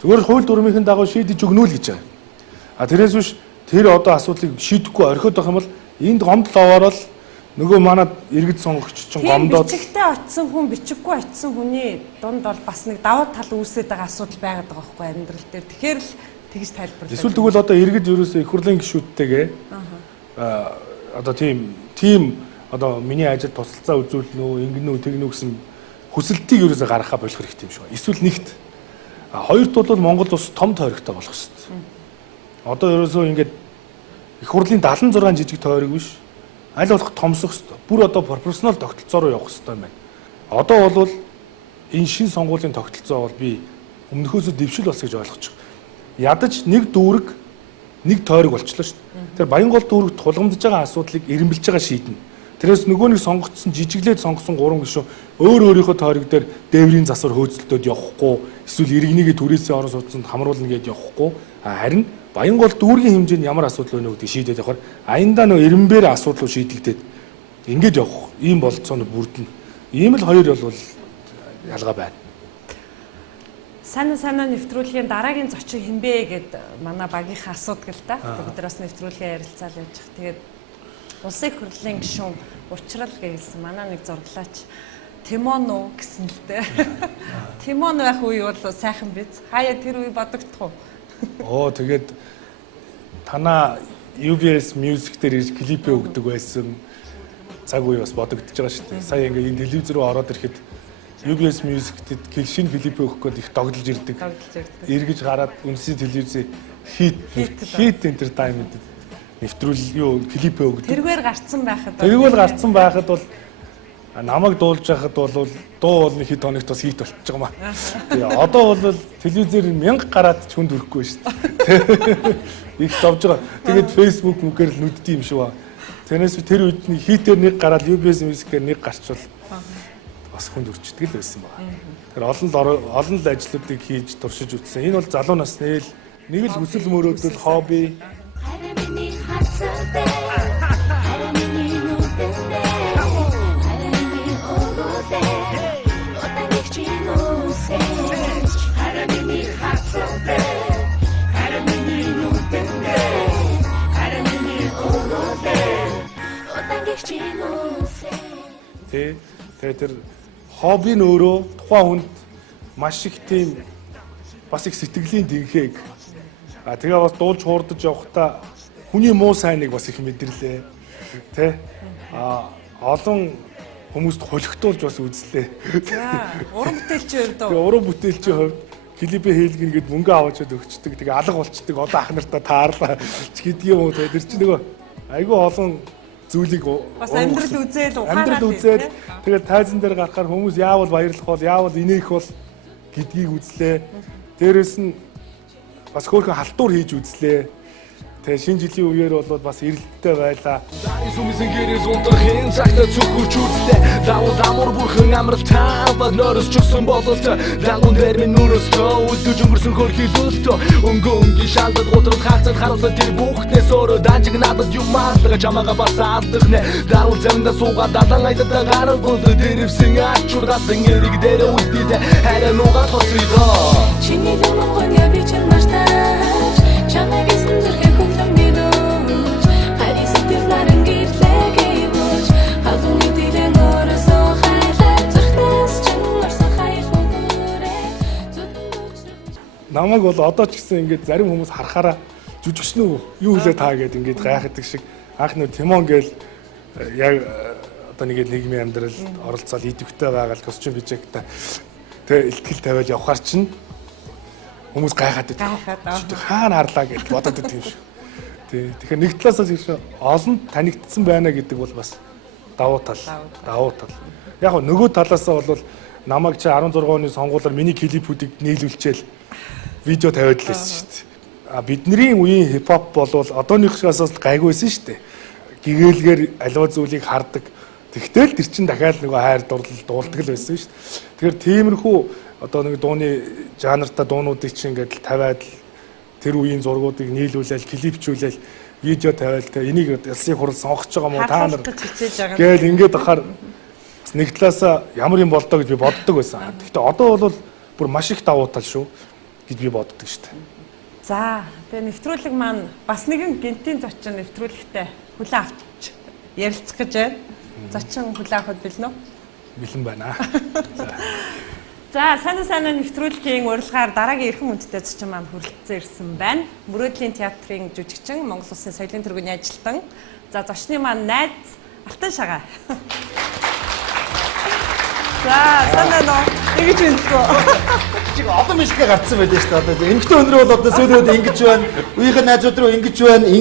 Зүгээр хууль дүрмийн дагуу шийдэж өгнө л гэж байгаа. Тэрээс биш тэр одоо асуудлыг шийдэхгүй орхиод байх юм бол энд гомдол овоорол нөгөө манад иргэд сонгогч чинь гомдоод бичигтэй очисон хүн бичиггүй очисон хүний дунд бол бас нэг давуу тал үүсээд байгаа асуудал байгаад байгаа байхгүй амьдрал дээр. Тэгэхээр л тэгж тайлбарлаа. Эсвэл тэгвэл одоо иргэд ерөөсөө их хурлын гишүүдтэйгээ одоо тийм одоо миний ажилд тусалцаа үзүүлнэ үү, ингэнэ үү, тэгнэ үү гэсэн хүсэлтийг ерөөсөө гаргахаа болох хэрэгтэй юм шиг байна. Эсвэл нэгт хоёрт бол Монгол улс том тойрогтой болох хэрэгтэй. Одоо ерөөсөө ингээд их хурлын 76 жижиг тойрог биш. Аль болох томсох хэрэгтэй. Бүр одоо пропорционал тогтолцоо руу явах хэрэгтэй байна. Одоо бол энэ шин сонгуулийн тогтолцоо бол би өмнөхөөсөө дэвшил бас гэж ойлгож байгаа. Ядаж нэг дүүрэг нэг тойрог болчихлоо шүү дээ. Тэр Баянгол дүүрэгт тулгамдж байгаа асуудлыг эренбэлж байгаа шийднэ. Тэрээс нөгөө нэг сонгогдсон жижиглээд сонгосон 3 гишүүн өөрийнхөө тойрог дээр дээврийн засвар хөөцөлтөд явахгүй, эсвэл иргэнийгээ түрээсээ орон сууцнд хамруулна гэдээ явахгүй. Харин Баянгол дүүргийн хэмжээнд ямар асуудал байна гэдгийг шийдээд явахаар аяндаа нөө эренбээр асуудлыг шийдэгдээд ингэж явах ийм болцоонд бүрдэнэ. Ийм л хоёр бол ялгаа байна. Сайнуу Сайнаа нэвтрүүлгийн дараагийн зочин хинбэ гэд манай багийнхаа асуудаг л да. Бид нар бас нэвтрүүлгээ ярилцаал явж байгаа. Тэгээд улсын их хурлын гишүүн учрал гэхэлсэн манай нэг зурглаач Тимон уу гэсэн л дээ. Тимон байх үе бол сайхан биз. Хаяа тэр үе бодогдох уу? Тэгээд танаа UBS Music дээр ирж клипээ өгдөг байсан цаг үе бас бодогдож байгаа шүү дээ. Сая ингээ энэ телевиз рүү ороод ирэхэд UBS Music-д шинэ клипээ өгөх гээд их догдолж ирдэг. Эргэж гараад үнсийн телевизийн хит entertainment нэвтрүүл клипээ өгдөг. Тэргээр гарцсан байхад бол намайг дуулж байхад бол дуу бол нэг хэд хоногт бас хит болчихж байгаа маа. Тэгээ одоо бол телевизээр 1000 гараад ч хүнд хүрэхгүй шүү дээ. Их зовж байгаа. Тэгээд Facebook мүгээр л нүддэг юм шиг ба. Тэрнээс тэр үед нэг хитээр нэг гараад UBS Music-ээр нэг гарчвал бас хүнд өрчдөг л байсан байна. Тэр олон л ажлуудыг хийж туршиж үзсэн. Энэ бол залуу насны нэг л хүсэл мөрөөдөл, хобби. Тэр хобби нь өөрөө тухайн хүнд маш их тийм бас их сэтгэлийн дэнхээг тэгээ бас дуулж хуурдаж явахдаа хүний муу сайныг бас их мэдэрлээ. Тэ олон хүмүүст хулигтуулж бас үзлээ. Уран бүтээлчийн хувьд уран бүтээлчийн хувьд клипээ хийлгэн гээд мөнгө аваачаад өгчдөг. Тэгээ алга болчдөг. Одоо ах нартаа таарлаа ч гэдэг юм уу. Тэр чинь нөгөө айгүй олон зүйлийг бас амьдрал үзээл тэгээд тайзан дээр гарахаар хүмүүс яавал баярлах бол яавал инээх бол гэдгийг үзлээ. Дээрээс нь бас хөөрхөн халтуур хийж үзлээ. Тэгээ шинэ жилийн үеэр бол бас эрэлттэй байлаа. Сүмсэн гэрээс унтрахын цагтаа цөхөрч үзлээ. Давуу дамур бүрхэн амралтаа баг нөрөс чөсөн бололт. Лагун дээр минь нүрөстөө үлдэж өнгөрсөн хөрхилөлтөө. Өнгөнгийн шалбад готрол хаагцад харуулсан тэр бүхнээс өөрөө данжиг надад юм маалга чамаага бас алдах нэ. Даруул замда суугаад далан айдаа гаргуул дэрвсэн ачуурдаа зэнгэрэг дээр үлдээ. Хараа нугаа тоцидоо. Чиний дөрвөн я би чинь мартаач. Чамайг эзэн зүрхээ хүлэн мэдүүч. Хайрын сэтгэлээр гэрлэгээ бууч. Хадун мэдээ нөрөөсөө хайлаа зүрхнээс чинь орсон хайр хүнрээ. Намайг бол одоо ч гэсэн ингээд зарим хүмүүс харахаараа жүжигчнүү юу хүлээ таа гэд ингээд гайхдаг шиг анх нөө Тимон гээл яг одоо нэг нийгмийн амьдралд оролцоод идэвхтэй байгаа л костюм бижэгтэй тэгээ ихтгэл тавиад явхаар чинь хүмүүс гайхаад байдаг. Хаана харлаа гэж бодоод байдаг юм шиг. Тий. Тэгэхээр нэг талаасаа тийш олон танигдсан байна гэдэг бол бас давуу тал. Яг нь нөгөө талаасаа бол намайг чи 16 оны сонгуулиар миний клипүүдийг нийлүүлчихэл видео тавиад л байсан шүү дээ. Бидний үеийн хипхоп бол одооныхоос гайгүйсэн шүү дээ. Гэгээлгээр аливаа зүйлийг хардаг. Тэгтэл тэр чин дахиад нөгөө хайр дурлал дуулдаг л байсан шүү дээ. Тэгэхээр тиймэрхүү одоо нэг дууны жанртай дуунуудыг чинь ингээд тавиад тэр үеийн зургуудыг нийлүүлээл, клипчүүлээл, видео тавиал тэ энийг ялсыг хурал сонгож байгаа мó та нар гээл ингээд ахаар нэг талаасаа ямар юм болдоо гэж би боддог байсан. Гэхдээ одоо бол бүр маш их давуу тал шүү гэж би боддог шүү дээ. За тэгээ нэвтрүүлэг маань бас нэгэн гинтийн зочин нэвтрүүлэгтээ хүлээн авч ярилцах гэж байна. Зочин хүлээн авах бэлнэ үү? Бэлэн байна. За Сайнуу Сайнаа нэвтрүүлгийн урилгаар дараагийн эрхэм хүндтэй зочин маань хүрэлцэн ирсэн байна. Мөрөөдлийн театрын жүжигчин, Монгол Улсын соёлын тэргүүний ажилтан. За зочны маань найз Алтан Шагаа. За санаа нэгж үнэхгүй. Чиг олон мэлхээ гарцсан байлээ шүү дээ. Одоо эмэгтэй өнрөө бол одоо сүүлүүд ингэж байна. Үеийн найзууд руу ингэж байна.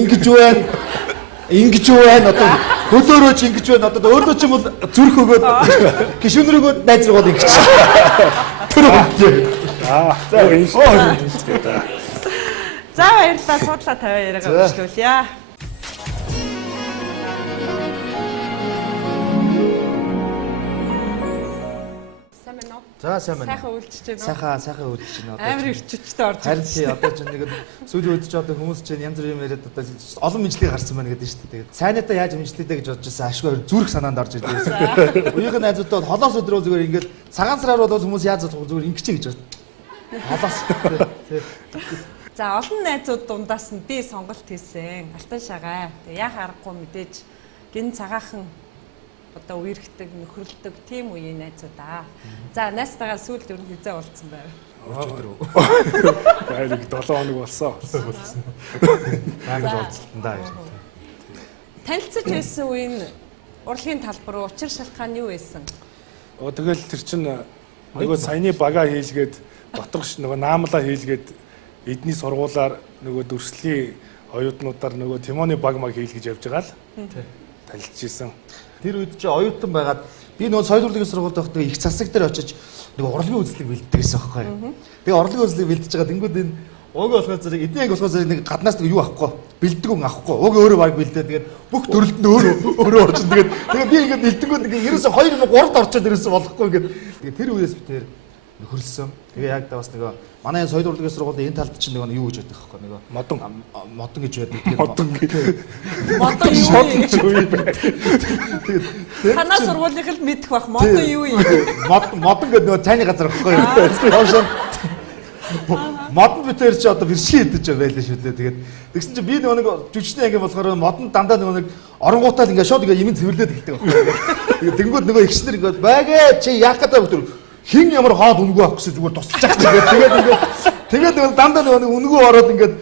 Одоо хөлөөрөө ч ингэж байна. Одоо өөрөө ч юм бол зүрх өгөөд гишүүн рүү найз руу ингэж. Тэр үү. За энэ шүү дээ. За баярлалаа. Суудлаа тавиа яриагаа үргэлжлүүлье. За сайн байна. Сайхан үйлчж байна. Сайхан үйлчж байна. Амар ирчвчтэй орж харин тий одоо ч нэг сүүлийн үед ч одоо хүмүүс чинь янз бүрийн яриад одоо олон мэдлэг гарсан байна гэдэг шүү дээ. Тэгээд сайнатаа яаж мэдлэдэ гэж бодож байсан ашгүй зүрх санаанд орж ирж байсан. Үеийн найзуудтай бол холоос өдрөө зүгээр ингээд цагаан сараар бол хүмүүс яаж зүгээр ингэчээ гэж байна. Холоос. За олон найзууд дундаас нь би сонголт хийсэн. Алтан Шагаа. Тэгээ яах аргагүй мэдээж гин цагаахан одоо үерхдэг, нөхөрлөдөг тийм үеийн найзууд аа. За найзтайгаа сүүлд ер нь хизээ уулзсан байв. Баярлаг 7 хоног болсон. Баярлаг уулзсан даа. Танилцж байсан үеийн урлагийн талбар руу учир шалтгаан юу байсан? Тэгэл тэр чин нөгөө саяны бага хийлгээд дотгош нөгөө наамлаа хийлгээд эдний сургуулаар нөгөө дүрслэгийн оюутнуудаар нөгөө Тимоны баг маг хийл гэж явж байгаа л танилцчихсан. Тэр үед чи оюутан байгаад би нөгөө соёл урлагийн сургуульд байхдаа их засаг дээр очиж нөгөө урлагийн үзлэг бэлддэг гэсэн байхгүй. Тэгээ урлагийн үзлэг бэлдэж байгаа тэнгууд энэ уугийн болохоор зэрэг эдний анги болохоор зэрэг нэг гаднаас нэг юу авахгүй бэлддэг хүн авахгүй уугийн өөрөө баг бэлдээ тэгээд бүх төрөлд нь өөрөө орчин тэгээд би ингээд бэлдэнгүүд ингээд ерөөсө 2 3-д орчод ерөөсө болохгүй ингээд тэгээд тэр үеэс би тэр нөхөрлсөн. Тэгээ яг та бас нөгөө манай соёл урлагийн сургуулийн энэ талд чинь нөгөө юу гэж байдаг байхгүй нөгөө модон гэж байдаг. Тэгээд танаа сургуулийнх л мэдэх бах модон юу юм? Модон гэдэг нөгөө цайны газар байхгүй юу? Модон битэр чи одоо бэршгийн идэж байлаа шүү дээ. Тэгээд тэгсэн чи би нөгөө нэг жүжигчний анги болохоор модон дандаа нөгөө нэг оронгуутаад ингээд шууд ингээд имэн цэвэрлээд эхэлдэг байхгүй. Тэгээд тэнгууд нөгөө ихснэр ингээд байгээ чи яах гэдэг вэ? Хин ямар хаад үнгүү авах гэсэн зүгээр тусчих гэдэг. Тэгээд дандаа нөгөө үнгүү ороод ингээд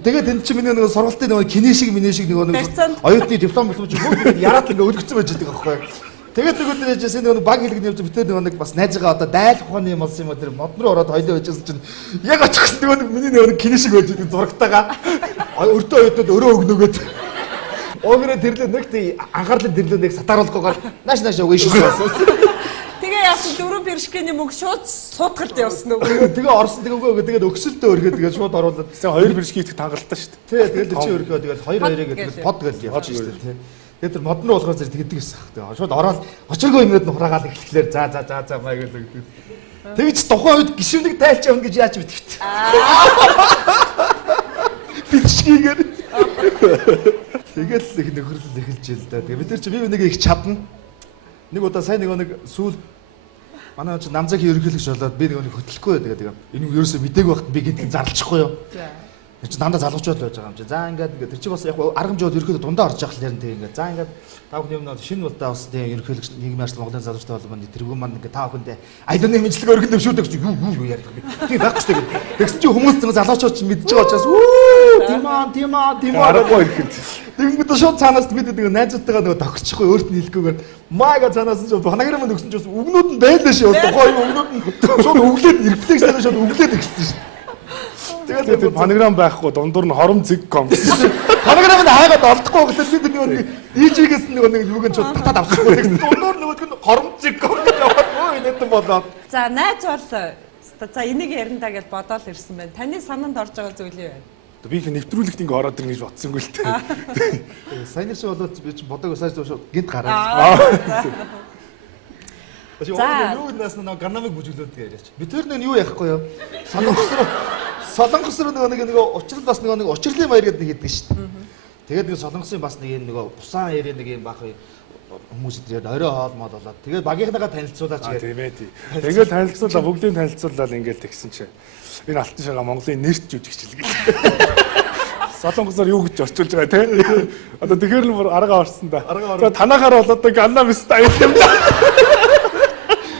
тэгээд тэнд чи миний нөгөө сургалтын нөгөө кинэ шиг нөгөө оюутны диплом боловч бүгд яраад ингээд өлгцэн байж байгаа байхгүй. Тэгээд нөгөө дэжсэн нөгөө баг хэлгэн явж битээ нөгөө нэг бас найзгаа одоо дайл ухааны юм болсон юм а тэр моднор ороод хоёлоо байжсэн чинь яг очихсан нөгөө миний нөгөө кинэ шиг байж байгаа зурагтайгаа өртөө оюутнууд өрөө өгнөгөөд Огроо тэрлээ нэг тий анхаарлын тэрлээ нэг сатааруулахгүйгээр нааш уушсан. Тэгээ яасан дөрөв бэршгэний мөнгө шууд суутгалд явсан уу? Тэгээ орсон тэгээ тэгээд өксөлтөө өргөө тэгээд шууд оруулаад. Тэгээ хоёр бэршгийг идэх тангалтай шүү дээ. Тий, тэгээд чи өргөө тэгээд 2-2 гэдэг под гэж явчихсан шүү дээ. Тэгээд тэр мод руу болохоор зэрэг тэгдэг гэсэн хэрэг. Тэгээ шууд ороод очиргоо ингээд нухраагаал эхлэхлээр за маа гэдэг. Тэгж тухайн үед гişүүнийг тайлч явна гэж яаж мэдвэт. Бичгийгээр. Тэгэл их нөхөрлөл эхэлж ил да. Тэгээ бид нар чи бие бинийгээ их чадна. Нэг удаа сайн нэг сүүл манай ч намзагийн ерөнхийлөгч болоод би нэг хөтлөхгүй тэгээ энэ юу ерөөсөө мдээгүй байхад би гинтг зарлчихгүй юу. Тэр чи дандаа залгуучуул байж байгаа юм чи. За ингээд тэр чи бас яг аргамжууд ерөнхийдөө дундаа орж явах хэлээр тэгээ ингээд. За ингээд тав хүн юм шинэ удаа бас тэгээ ерөнхийлөгч нийгмийн арслан Монголын залуучтай холбооны тэргүүн маань ингээд тав хүндээ аялны мэдлэг өргөн дэвшүүлдэг чи юу яриад байгаа. Тийм байхгүй шүү дээ. Тэгсэн чи хүмүүс зэн залуучууд ч мэдчихэж байгаа учраас тийм аргагүй ихэд. Тэгэнгүүт шууд цаанаас бид нэг найзуудтайгаа нөгөө тохирчихгүй өөрт нь хэлэхгүйгээр маага цаанаас нь ханаграм нь өгсөн ч бас өгнүүд нь байлаа шүү. Тухайн өгнүүд нь шууд өглөөд рефлексээр шууд өглөөд ирсэн шүү. Тэгээд панограм байхгүй дундуур нь хором зэг ком. Панограм нь хайгаад олдохгүй гэхэл бид нэг ижигээс нэг юуг нь шууд татаад авчихгүй. Тэгсэн дундуур нөгөөд нь хором зэг ком гэж яваад өө инээд болоод. За найз бол за энийг яриндаа гэж бодоол ирсэн байна. Таны санаанд орж байгаа зүйл юу вэ? Би их нэвтрүүлэгт ингээ ороод ирнэ гэж бодсонгүй л дээ. Сайн шиг болоод би ч бодог усааж гинт гараад. За юу наас нэг ганамыг бүжиглээд яриач. Би тэр нэг юу яахгүй юу? Солонгос руу нэг учрал бас нэг учрлын маяр гэдэг нэг хийдэг шүү дээ. Тэгээд нэг солонгосын бас нэг юм бусаан яриа нэг юм бах хүмүүс ирээд орой хоолмол болоод тэгээд багийнхнаагаа танилцуулаач гэдэг. Тийм ээ. Тэгээд танилцуулаа бүгдийг танилцуулаад ингээл тэгсэн чинь энэ алтан шагаа Монголын нэрт жүжигчл гэж. Солонгосоор юу гэж орчуулж байгаа те. Одоо тэгэхээр л бүр арга орсон да. За танахаар бол одоо ганнам өст аял юм да.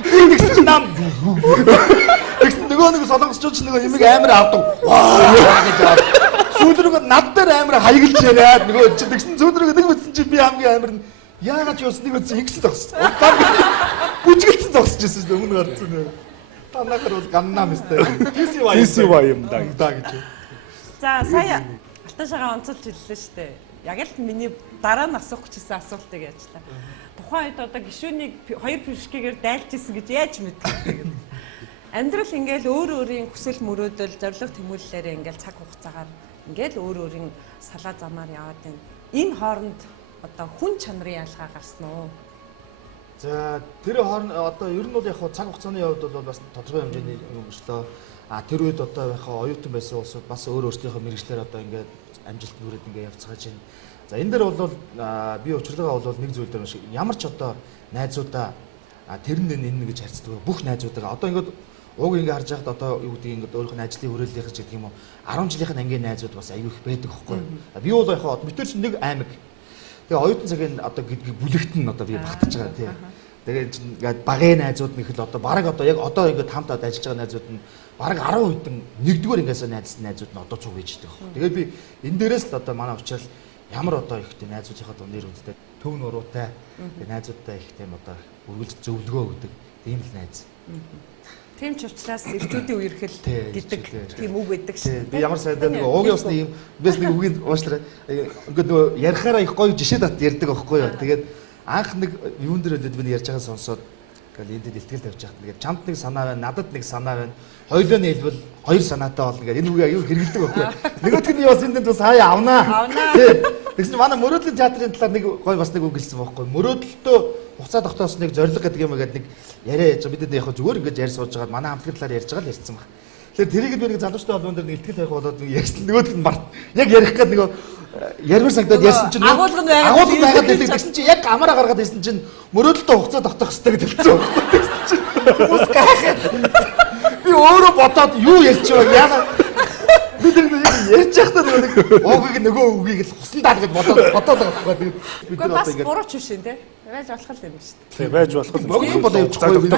Тэгсэн чинь нам. Тэгсэн нөгөө солонгосчууд ч нөгөө юмыг амар авдаг. Ваа гэж аваад. Сүүлрүүгээ над дээр амар хаяглаж яриад нөгөө чи тэгсэн сүүлрүүгээ нэг мэдсэн чи би хамгийн амар нь яагаад ч юусныг үзсэн ихс зогссон. Бүжгэлцэн зогсож байсан шүү дээ өмнө гарцсан. Танахаар бол ганнам өстэй. TCY юм да гэж. За сая алтан шагаа онцолж хэллээ шүү дээ. Яг л миний дараа нь асуух гэжсэн асуултыг яачлаа. Тухайн үед одоо гишүүнийг хоёр пишгээр дайлж исэн гэж яаж мэддэг. Амьдрал ингээл өөр өөрийн хүсэл мөрөөдөл, зорилго тэмүүллээрээ ингээл цаг хугацаагаар ингээл өөр өөрийн салаа замаар яваад байна. Энэ хооронд одоо хүн чанарын ялгаа гарсан уу? За тэр хооронд одоо ер нь бол яг цаг хугацааны хувьд бол бас тодорхой хэмжээний юм өглөө. Тэр үед одоо яг оюутан байсан улсууд бас өөр өөрсдийнхөө мэргэжлэр одоо ингээд амжилт нүрээд ингээд явцгааж байна. За энэ дээр бол би учирлагаа бол нэг зүйл дээр шиг ямар ч одоо найзуудаа тэр нь энэ гэж харьцдаг бүх найзуудаа одоо ингээд уг ингээд харж байхад одоо юу гэдэг ингээд өөрийнхөө ажлын хүрээллийнх гэдэг юм уу 10 жилийнхэн ангийн найзууд бас аюу их байдаг байхгүй. Би бол яг бид нар чинь нэг аймаг. Тэгээ оюутан цагийн одоо гэдгийг бүлэгт нь одоо би багтаж байгаа тийм. Тэгээд ингээд багын найзууд нэг л одоо баг одоо яг одоо ингээд хамт ажиллаж байгаа найзууд нь баг 10 хэдэн нэгдүгээр ингээс найзууд нь одоо цуг хийж байгаа байхгүй. Тэгээд би энэ дээрээс л одоо манай учраас ямар одоо ихтэй найзуудынхаа дунд нэр үндэтэй төв нуруутай найзуудтай их тийм одоо үргэлж зөвлөгөө өгдөг тийм л найз. Тийм ч учраас эрчүүдийн үерхэл гэдэг тийм үг байдаг шүү. Би ямар сайдаа нэг уугийн усны юм бэс нэг үгийг уушлаа. Ингээд нөгөө ярихаараа их гоё жишээ дат ярьдаг аахгүй юу. Тэгээд анх нэг юун дээр өдөд би ярьж байгаа сонсоод ингээл энд дэлтгэл тавьж хат нэгээд чамд нэг санаа байна, надад нэг санаа байна. Хоёулаа нийлбэл хоёр санаатай болно гэдэг энэ үгийг аюу хэрэгэлдэг байхгүй юу. Нөгөөх нь бас энд бас хаяа авнаа. Тэгсэн чинь манай мөрөөдлийн театрын талаар нэг гоё бас нэг үг хэлсэн байхгүй юу. Мөрөөдөлтөө хуцаа тогтоосныг зориг гэдэг юм гээд нэг яриа яаж бид яг зүгээр ингэж ярьж сууж байгаад манай хамтлагийн талаар ярьж байгаа л ярьсан баг. Тэгэхээр тэрийг би нэг залуучтай холбоон дээр нэг ихтгэл тавих болоод нэг ярьсан нөгөөдг нь март. Яг ярих гээд нэг ярмар сагдаад ярьсан чинь агуулга байгаад тэгсэн чинь яг амаараа гаргаад ирсэн чинь мөрөөдөлтөө хуцаа тогтоох хэрэгтэй гэж хэлсэн. Тэгсэн чинь хүмүүс гайхаад би өөрөө бодоод юу ярьж байгаа яана бид нэг ярьж байхдаа нэг уугийг нөгөө үгийг л хусан даа гэж бодоод байгаа байхгүй. Бид нар одоо ингэ бурууч биш юм те. Байж болох юм шүү дээ. Тэг байж болох юм. Богино болоо явчихгүй.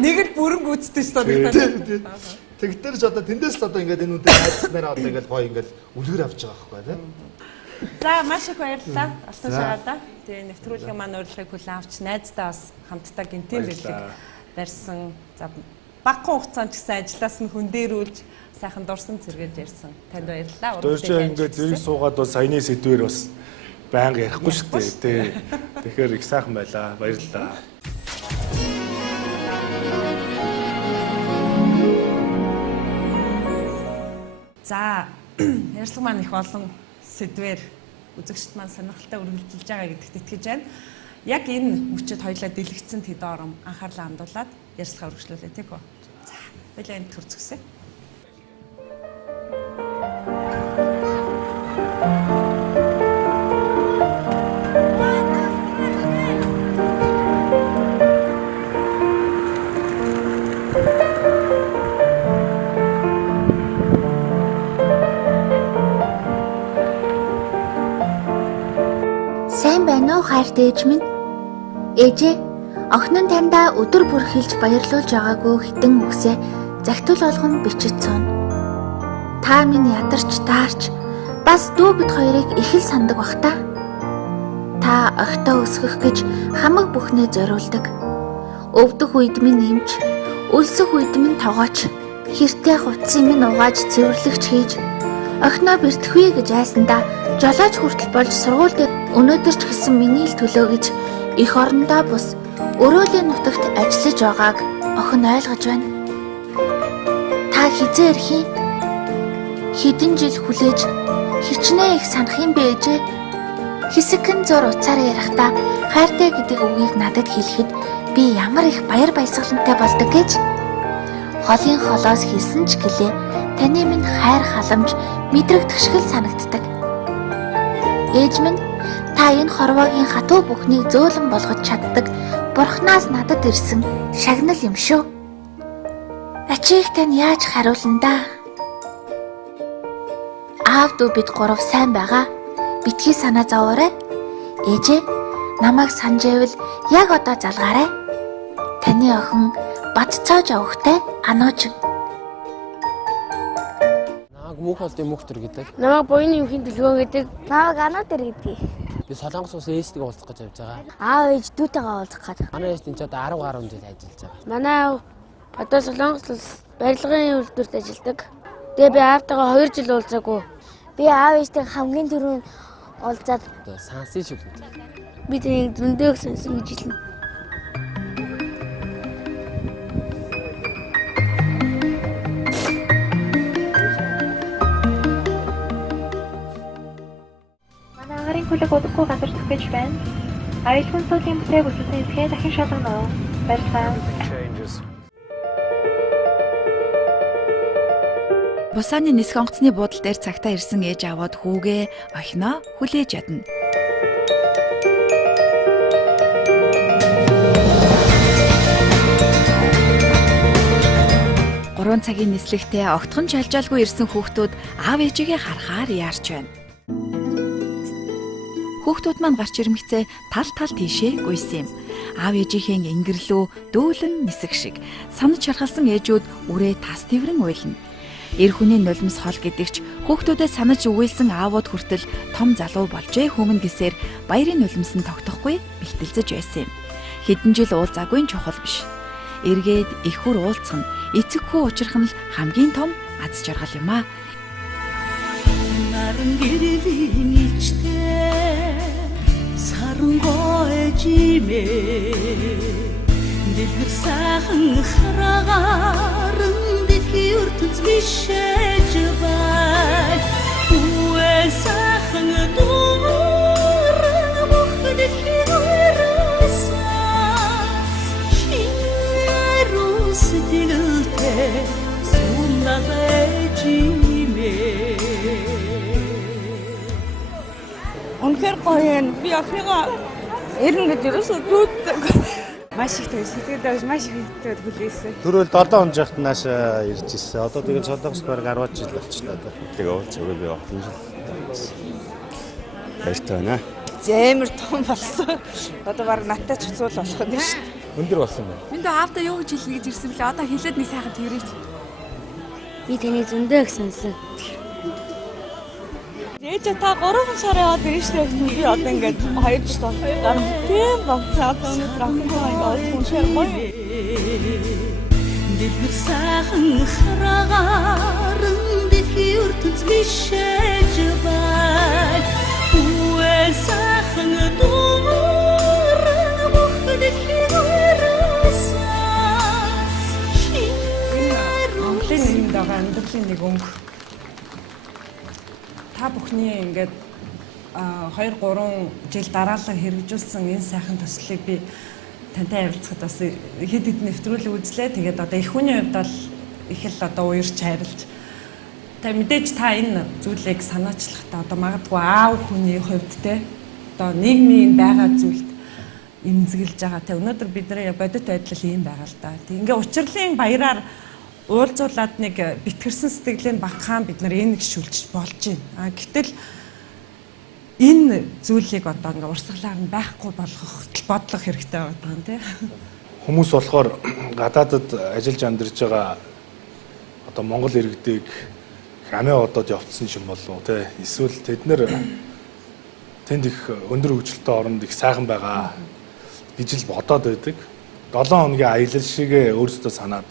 Нэг л бүрэн гүйцэтгэж санагдаад. Тэгтэр ч одоо тэндээс л одоо ингээд энэ үнтэй хайцснараа одоо ингээд гоё ингээд үлгэр авч байгаа байхгүй тийм. За маш их баярлалаа. Алтан шагаадаа. Тэгээ нэвтрүүлгийн маань урилгыг хүлээн авч найздаа бас хамтдаа гинтийн бэлэг барьсан. За багахан хугацаанд ч гэсэн ажлаас нь хөндөрүүлж сайхан дурсан зэрэгж ярьсан. Танд баярлалаа. Өөрөөр ингээд зэрэг суугаад бас саяны сэдвэр бас байнга ярихгүй шүү дээ. Тэгэхээр их сайхан байлаа. Баярлалаа. За ярилцлага маань их олон сэдвээр үзэгчд маань сонирхолтой үргэлжилж байгаа гэдэгт итгэж байна. Яг энэ мөчөд хоёлаа дэлгэцэн тэд ором анхаарлаа хандуулад ярилцлага үргэлжлүүлээ тийм үү? За хоёлаа энд төрцгсэй. Сайн байна уу хайрт ээж минь? Ээжээ, охин нь таньда өдөр бүр хэлж баярлуулж байгаагүй хитэн үгсээ захидал болгон бичиж цуна. Та минь ядарч таарч бас дүү бид хоёрыг их л сандаг бах та. Та огтоо өсгөх гэж хамаг бүхнээ зориулдаг. Өвдөх үед минь эмч, өлсөх үед минь тогооч, хэртэй хувцсыг минь угааж цэвэрлэгч хийж, охиноо бэртгэвэ гэж айсандаа жолооч хүртэл болж сургуульд өнөөдөр ч гэсэн миний л төлөө гэж их орондоо бус өрөөлийн нутагт ажиллаж байгааг охин ойлгож байна. Та хизээ ирэх юм? Хэдэн жил хүлээж хичнээн их санах юм бэ ээжээ? Хэсэгэн зур уцаараа ярихдаа хайртай гэдэг үгийг надад хэлэхэд би ямар их баяр баясгалантай болдог гэж. Холын холоос хэлсэн ч гэлээ таны минь хайр халамж мэдрэгдэх шиг л санагддаг. Ээж минь, та энэ хорвоогийн хатуу бүхнийг зөөлөн болгож чаддаг Бурханаас надад ирсэн шагнал юм шүү. Ачийг тань яаж хариулна да? Аав дүү бид гурав сайн байгаа. Битгий санаа зовоорой. Ээжээ, намайг санаж байвал яг одоо залгаарай. Таны охин бадцоож авахтай анууч. Мөнх олдын мөнхтөр гэдэг. Намайг буйны юмхийн төлгөө гэдэг. Намайг анаа дээр гэдэг. Би Солонгос улс ээжтэйгээ уулзах гэж явж байгаа. Аав ээж дүүтэйгээ уулзах гэдэг. Манай ээж энэ ч одоо 10 гаруй жил ажиллаж байгаа. Манай аав одоо Солонгос улс барилгын үйлдвэрт ажилладаг. Тэгээ би аавтайгаа 2 жил уулзаагүй. Би аав ээжтэй хамгийн түрүүн уулзаад сансын шиг гэдэг. би тэнийг зөндөөх сонсон гэж хэлнэ. Хүлэг удахгүй газардах гэж байна. Аюулгүй суулийн бүтээг үсэлсэн эсгээ дахин шалгана. Баярлалаа. Бусааны нисэх онгоцны буудлын дээр цагтаа ирсэн ээж аваад хүүгээ охиноо хүлээж ядна. Гурван цагийн нислэгтээ огтхон жалжаалгүй ирсэн хүүхдүүд аав ээжигээ харахаар яарч байна. Хүүхдүүд маань гарч ирмэгцээ тал тийшээ гүйсэн юм. Аав ээжийнхээ ингэрлүү дүүлэн нисэх шиг санаж шархалсан ээжүүд үрээ тас тврэн уйлна. Эр хүний нулимс хол гэдэгч хүүхдүүдэд санаж өгүүлсэн аавууд хүртэл том залуу болжээ хүмүүн гэсээр баярын нулимс нь тогтохгүй бэлтэлзэж байсан юм. Хэдэн жил уулзаагүй чухал биш. Эргээд их хүр уулзах нь эцэг хүү учрах нь л хамгийн том аз жаргал юм аа. Наран гэрлийн ичтэй сарангой жимээ дэлгэр сайхан хараагаарн дэлхий ертөнц бишэж бай үе сайхан дууран бүх дэлхий өрөөсөө шинээр үсдэгэлтэй сумнагай жимээ. Үнэхээр гоё юм. Би охиныгоо эрен гэж ерөөсөө дүүддэг. Маш их тийм сэтгэлдээ маш их хөтөд хүлээсэн. Түрүүл 7 он жахт наашаа ирж ирсэн. Одоо тэгээд Солонгос бараг 10 жил болчихлоо одоо. Тэгээ уулзаагүй би охин жил. Баяртай байна. Зэмэр том болсон. Одоо бараг надтай ч цуцуул болох юм шүү дээ. Өндөр болсон байна. Минь дөө аавда юу гэж хэлнэ гэж ирсэн бэлээ. Одоо хэлээд нэг сайхан тэрэж. Би тэнийг зөндөөх сонсон. Ээж та 3 сар яваад ирж штэ би одоо ингээд 2 жил байна. Тийм багцаа өнөөдөр охинтой үнэхээр гоё. Дэлгэр сайхан хараагаарн дэлхий ертөнц бишэж бай үе сайхан дууран бүх дэлхий өрөөсөө Монголын нийгэмд байгаа амьдралын нэг өнгө. та бүхний ингээд 2-3 жил дараалал хэрэгжүүлсэн энэ сайхан төслийг би тантай ярилцахад бас хэд хэд нэвтрүүлэг үзлээ. Тэгээд одоо их хүний хувьд бол их л одоо уярч хайрлаж. Тэгээд мэдээж та энэ зүйлийг санаачлахдаа одоо магадгүй аав хүний хувьд те одоо нийгмийн байгаа зүйлд эмзэглэж байгаа. Тэ өнөөдөр бидний бодит байдал ийм байгаа л да. Тэг ингээ учрлын баяраар уулзуулаад нэг битгэрсэн сэтгэлийн багхаан бид нар энийг шүлж болж байна. Гэтэл энэ зүйлийг одоо ингээ урсгалаар нь байхгүй болгох бодлого хэрэгтэй байгаа юм тий. Хүмүүс болохоор гадаадад ажиллаж амьдарч байгаа одоо Монгол иргэдийг амиа одоод явцсан юм болов уу тий. Эсвэл тэд нэр тэнд их өндөр хөгжилтэй оронд их сайхан байгаа гэж л бодоод байдаг. 7 хоногийн аялал шигээ өөрсдөө санаад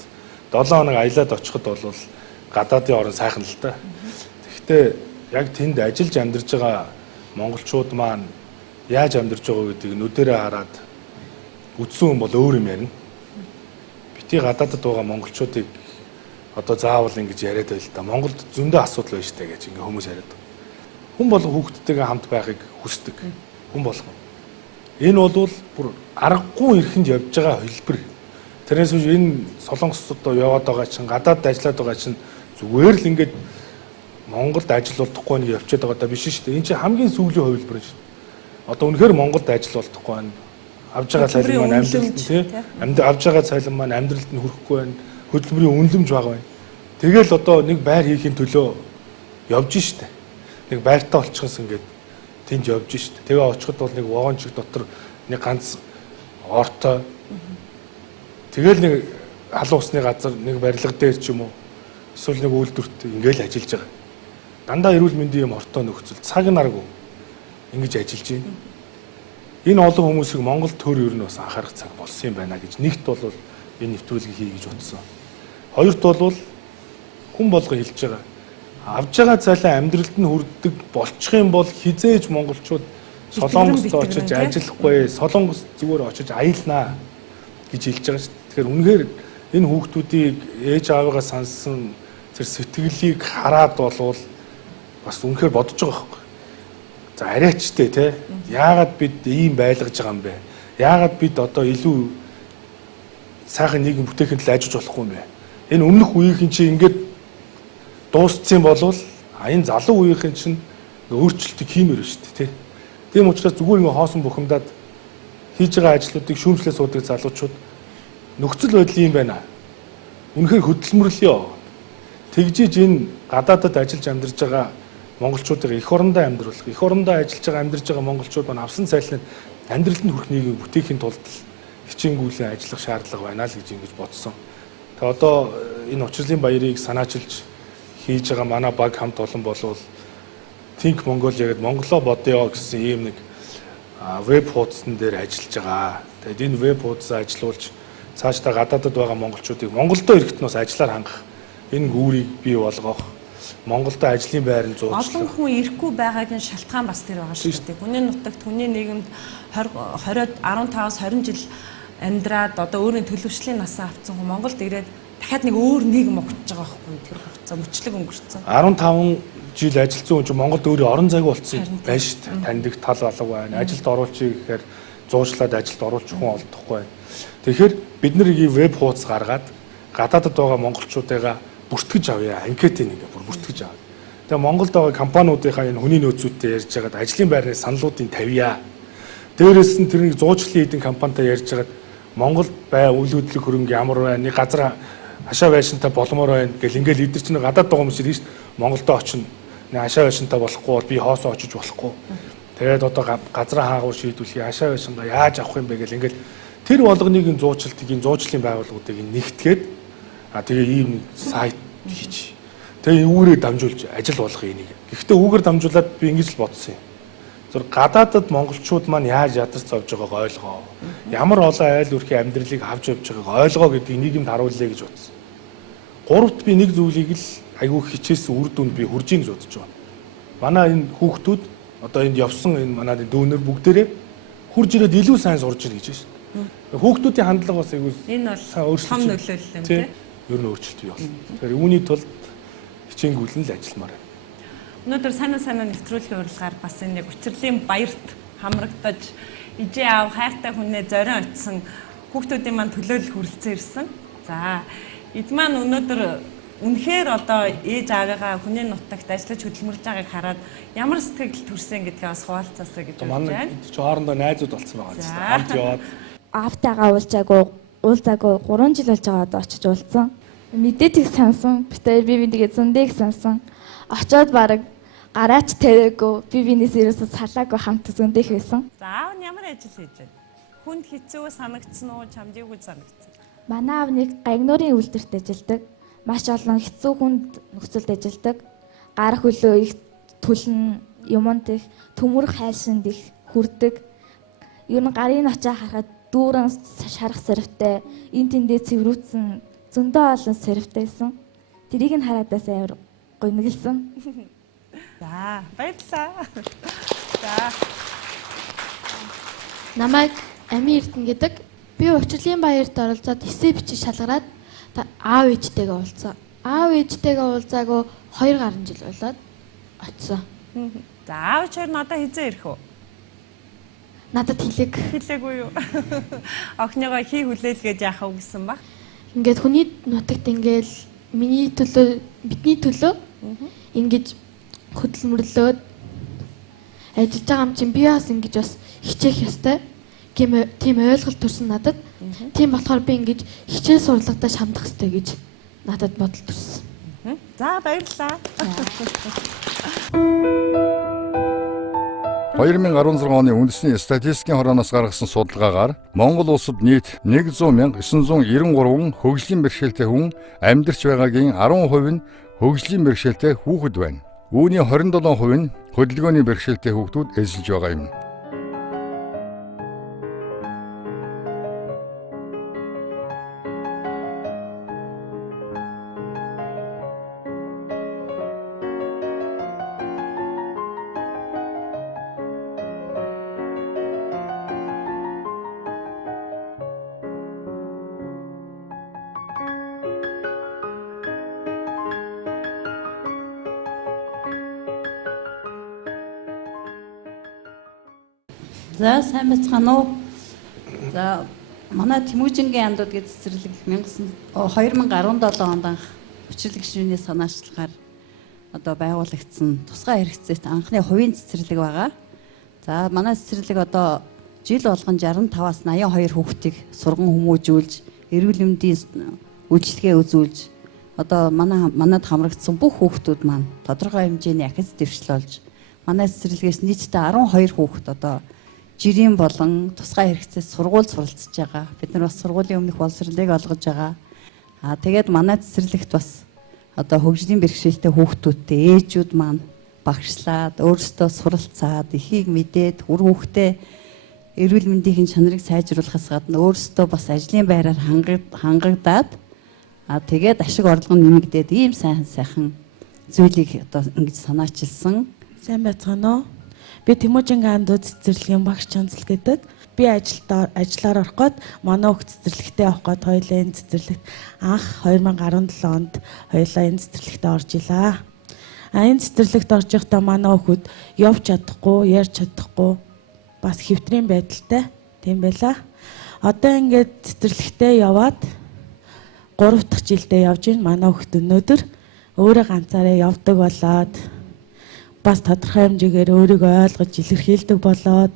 7 хоног аялаад очиход бол гадаадын орн сайхан л та. Тэгэхдээ яг тэнд ажиллаж амьдарч байгаа монголчууд маань яаж амьдарч байгаа гэдгийг нүдэрээ хараад үзсэн хүн бол өөр юм ярина. Бити гадаадд байгаа монголчуудыг одоо заавал ингэж яриад байл та. Монголд зөндөө асуудал байна штэ гэж ингээ хүмүүс яриад. Хүн болго хүүхдтэйгээ хамт байхыг хүсдэг. Хүн болго. Энэ бол бүр аргагүй эрхэнд явж байгаа хэлбэр. Тэрнээс үүш энэ солонгосод яваад байгаа чинь гадаад ажиллаад байгаа чинь зүгээр л ингээд Монголд ажил олдохгүй нэг явчихад байгаа даа биш шүү дээ. Энэ чинь хамгийн сүүлийн хувилбар шүү дээ. Одоо үнэхээр Монголд ажил олдохгүй байна. Авж байгаа цалин маань амьдралд нь тий. Авж байгаа цалин маань амьдралд нь хүрэхгүй байна. Хөдөлмөрийн үнэлэмж бага байна. Тэгэл одоо нэг байр хийхин төлөө явж штэ. Нэг байртаа олчихсон ингээд тэнд явж штэ. Тэгээ очиход бол нэг вагончиг дотор нэг ганц ортой. Тэгэл нэг халуун усны газар нэг барилга дээр ч юм уу эсвэл нэг үйлдвэрт ингээл ажиллаж байгаа. Дандаа эрүүл мэндийн юм ортой нөхцөл цаг наргүй ингэж ажиллаж байна. Энэ олон хүмүүсийг Монгол төр ер нь бас анхаарах цаг болсон юм байна гэж нэгт бол энэ нэвтрүүлгийг хий гэж утсан. Хоёрт бол хүн болго хэлж байгаа. Авж байгаа цалин амьдралд нь хүрдэг болчих юм бол хизээж монголчууд Солонгост очиж ажиллахгүй, Солонгост зүгээр очиж аялнаа гэж хэлж байгаа шүү. Тэгэхээр үнэхээр энэ хүүхдүүдийг ээж аавыгаа сонссон тэр сэтгэлийг хараад болвол бас үнэхээр бодож байгаа байхгүй. За арайчтэй те. Яагаад бид ийм байлгаж байгаа юм бэ? Яагаад бид одоо илүү сайхан нийгэм бүтээхин төлөө ажиллаж болохгүй юм бэ? Энэ өмнөх үеийнхэн чинь ингээд дууссан болвол энэ залуу үеийнхэн чинь өөрчлөлтийг хиймээр шүү дээ те. Тийм учраас зүгээр ингээ хоосон бухимдаад хийж байгаа ажлуудыг шүүмжлээ суудаг залуучууд нөхцөл байдал юм байна. Үнэхээр хөдөлмөрлөё. Тэгжиж энэ гадаадад ажиллаж амьдарч байгаа монголчуудыг эх орондоо амьдруулах, эх орондоо ажиллаж байгаа амьдарч байгаа монголчууд маань авсан цалин амьдралд нь хүрэх нийгмийг бүтээхийн тулд хичээнгүйлэн ажиллах шаардлага байна л гэж ингэж бодсон. Тэгээ одоо энэ учрлын баярыг санаачилж хийж байгаа манай баг хамт олон болвол Think Mongolia гэдэг Монголоо бодё гэсэн ийм нэг веб хуудсан дээр ажиллаж байгаа. Тэгээд энэ веб хуудсаа ажилуулж цаашдаа гадаадд байгаа монголчуудыг Монголдо ирэхэд нь бас ажиллаар хангах энэ гүүрийг бий болгох, Монголдо ажлын байранд зуучлах. Олон хүн ирэхгүй байгаагийн шалтгаан бас тэр байгаа шүү дээ. Хүний нутагт, хүний нийгэмд 15-аас 20 жил амьдраад одоо өөрийн төлөвшлийн насаа авсан хүн Монголд ирээд дахиад нэг өөр нийгэм огтж байгаа байхгүй тэр хугацаа мөчлөг өнгөрцөн. 15 жил ажилласан хүн чинь Монголд өөрөө орон зайг болсон байна шүү дээ. Таньдаг тал алга байна. Ажилд оруулчих гэхээр зуушлаад ажилд оруулчих хүн олдохгүй байна. Тэгэхээр бид нар ийм веб хуудас гаргаад гадаадд байгаа монголчуудаа бүртгэж авъя. Анкетыг ингээ бүр бүртгэж авъя. Тэгээ Монголд байгаа компаниудынхаа энэ хүний нөөцүүдтэй ярьж байгаад ажлын байрны саналуудыг тавья. Дээрээс нь тэрнийг зуучлалын эдийн компанитай ярьж байгаад Монголд бай үйл хөдлөх хөрөнгө ямар байна? Нэг газар хашаа байшинтай боломоор байна гэл ингээл эдгэр чинь гадаад байгаа хүмүүс ирж Монголдо очино. Нэг хашаа байшинтай болохгүй бол би хоосоо очиж болохгүй. Тэгээд одоо газраа хаагур шийдвүлхий хашаа байшингаа яаж авах юм бэ гэл ингээл тэр болгоныг энэ зуучлалын байгууллагуудыг нэгтгээд тэгээ ийм сайт хийж. Тэгээ үүрээ дамжуулж ажил болгох энийг. Гэхдээ үүгээр дамжуулаад би ингэж л бодсон юм. Зөв гадаадд монголчууд маань яаж ядарч авж байгааг ойлгоо. Ямар олон айл өрхийн амьдралыг авч явж байгааг ойлгоо гэдгийг нийгэмд харуулъя гэж бодсон. Гуравт би нэг зүйлийг л айгүй хичээсэн үр дүнд би хүрж ийн гэж бодож байгаа. Манай энэ хүүхдүүд одоо энд явсан энэ манай дүүнер бүгдээрээ хурж ирээд илүү сайн сурж ийн гэж байна. Хүүхдүүдийн хандлага бас айгүй энэ бол том нөлөөлөл юм тийм. Ер нь өөрчлөлт бий болсон. Тэгэхээр үүний тулд хичээнгүйлэн л ажилламаар байна. Өнөөдөр Сайнуу Сайнаа нэвтрүүлгийн урилгаар бас энэ яг учрлын баярт хамрагдаж ижээ аав хайртай хүнээ зорин очисон хүүхдүүдийн маань төлөөлөл хүрэлцэн ирсэн. За эд маань өнөөдөр үнэхээр одоо ээж аавыгаа хүний нутагт ажиллаж хөдөлмөрлж байгааг хараад ямар сэтгэл төрсөн гэдгээ бас хуваалцаасаа гэж бодож байна. Чи хоорондоо найзууд болсон байгаа юм байна. Хамт яваад Аавтайгаа уулзаагүй 3 жил болж байгаа одоо очиж уулзсан. Мэдээд их сансан. Битээ би тэгээд зөндөө их сансан. Очоод баг гараач тавиагүй. Би бинээс ерөөсө салаагүй хамт зөндөө их байсан. За аав нь ямар ажил хийж байна? Хүнд хэцүү санагдсан уу? Чамдийгүү санагдсан? Манай аав нэг гагнуурын үйлдвэрт ажилладаг. Маш олон хэцүү хүнд нөхцөлд ажилладаг. Гар хөлөө их түлэн юмд их төмөр хайшинд их хүрдэг. Ер нь гарын очоо харахад дүүрэн шарах сэрвтэй, эн тэндээ цэврүүцэн зөндөө олон сэрвтэй байсан. Тэрийг нь хараадаас амар гонглсон. За баярлалаа. За намайг Ами Эрдэнэ гэдэг. Би учрлын баярт оролцоод эсээ бичиж шалгараад аав ээжтэйгээ уулзсан. Аав ээжтэйгээ уулзаагүй 2 гаруй жил болоод очсон. За аав ч надад хизээ ирэх үү? Надад хэлээгүй юу? Охиныгоо хий хүлээлгээд яах вэ гэсэн баг. Ингээд хүний нутагт ингээл миний төлөө, бидний төлөө ингэж хөдөлмөрлөөд ажиллаж байгаа юм чинь би бас ингэж бас хичээх ёстой. Тийм ойлголт төрсөн надад. Тийм болохоор би ингэж хичээл сурлагатаа шамдах ёстой гэж надад бодол төрсөн. За баярлалаа. 2016 оны үндэсний статистикийн хорооноос гаргасан судалгаагаар Монгол улсад нийт 100,993 хөгжлийн бэрхшээлтэй хүн амьдарч байгаагийн 10% нь хөгжлийн бэрхшээлтэй хүүхэд байна. Үүний 27% нь хөдөлгөөний бэрхшээлтэй хүүхдүүд эзэлж байгаа юм. За сайн байцгаана уу. За манай Тэмүүжингийн андууд гэж цэцэрлэг 2017 онд анх хүчлэг гишүүний санаачлагаар одоо байгуулагдсан тусгай хэрэгцээт анхны хувийн цэцэрлэг байгаа. За манай цэцэрлэг одоо жил болгон 65-аас 82 хүүхдийг сурган хүмүүжүүлж, эрүүл мэндийн үйлчилгээ үзүүлж одоо манад хамрагдсан бүх хүүхдүүд маань тодорхой хэмжээний ахиц дэвшил олж манай цэцэрлэгээс нийтдээ 12 хүүхэд одоо жирийн болон тусгай хэрэгцээс сургууль суралцж байгаа. Бид нар бас сургуулийн өмнөх боловсролыг олгож байгаа. Тэгээд манай цэцэрлэгт бас одоо хөгжлийн бэрхшээлтэй хүүхдүүдтэй ээжүүд маань багшлаад өөрсдөө суралцаад эхийг мэдээд үр хүүхдээ эрүүл мэндийн чанарыг сайжруулахаас гадна өөрсдөө бас ажлын байраар хангагдаад тэгээд ашиг орлого нэмэгдээд ийм сайхан зүйлийг одоо ингэж санаачилсан. Сайн байцгаана уу? Би Тэмүүжингийн андууд цэцэрлэгийн багш Чанцал гэдэг. Би ажиллаар орох гээд манай хүүхд цэцэрлэгтээ авах гээд хоёулаа энэ цэцэрлэгт анх 2017 онд хоёулаа энэ цэцэрлэгтээ орж илаа. Энэ цэцэрлэгт орж байхдаа манай хүүхд явж чадахгүй, ярьж чадахгүй бас хэвтрийн байдалтай тийм байла. Одоо ингээд цэцэрлэгтээ яваад 3 дахь жилдээ явж байна. Манай хүүхд өнөөдөр өөрөө ганцаараа явдаг болоод бас тодорхой хэмжээгээр өөрийгөө ойлгож илэрхийлдэг болоод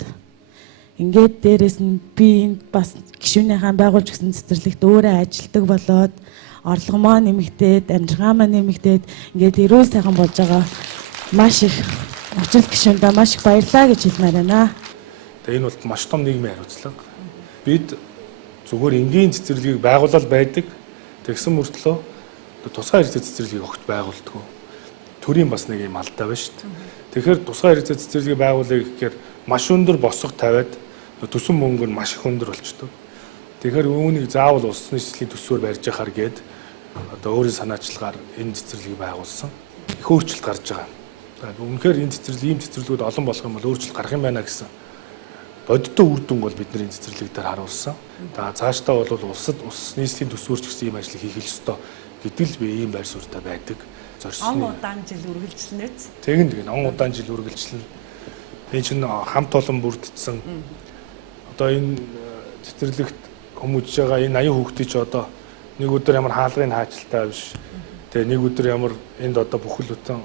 ингээд дээрэс нь би бас гишүүнийхаа байгуулж гисэн цэцэрлэгт өөрөө ажилдаг болоод орлого маань нэмэгдээд, амжиргаа маань нэмэгдээд ингээд эрүүл сайхан болж байгаа. Маш их учрал гишүүндээ маш их баярлалаа гэж хэлмээр байна. Тэгээ энэ бол маш том нийгмийн хариуцлага. Бид зүгээр энгийн цэцэрлэгийг байгуулал байдаг. Тэгсэн мөртлөө тусгай хэрэгцээ цэцэрлэгийг огт байгуулдаг. Төрийн бас нэг юм алдаа байна шүү дээ. Тэгэхээр тусгай хэрэгцээ цэцэрлэгийг байгуулъя гэхээр маш өндөр босго тавиад төсөн мөнгө нь маш их өндөр болчдөг. Тэгэхээр үүнийг заавал улсын нийслэлийн төсвөөр барьж яхаар гээд одоо өөрийн санаачлагаар энэ цэцэрлэгийг байгуулсан. Их өөрчлөлт гарч байгаа. Үнэхээр энэ ийм цэцэрлэгүүд олон болох юм бол өөрчлөлт гарах юм байна гэсэн бодиттой үр дүнг бол бидний энэ цэцэрлэг дээр харуулсан. Цаашдаа бол улс нийслэлийн төсвөөрч гэсэн ийм ажлыг хийх ёстой гэдэг л би ийм байр суурьтай байдаг. зорьсон. Он удаан жил үргэлжлэнэ. Тэгээд он удаан жил үргэлжлэн. Энэ чинь хамт олон бүрдсэн. Одоо энэ цэцэрлэгт хүмүүж байгаа энэ 80 хүүхдийн ч одоо нэг өдөр ямар хаалгын хаачилтаа биш. Тэгээ нэг өдөр ямар энд одоо бүхэл бүтэн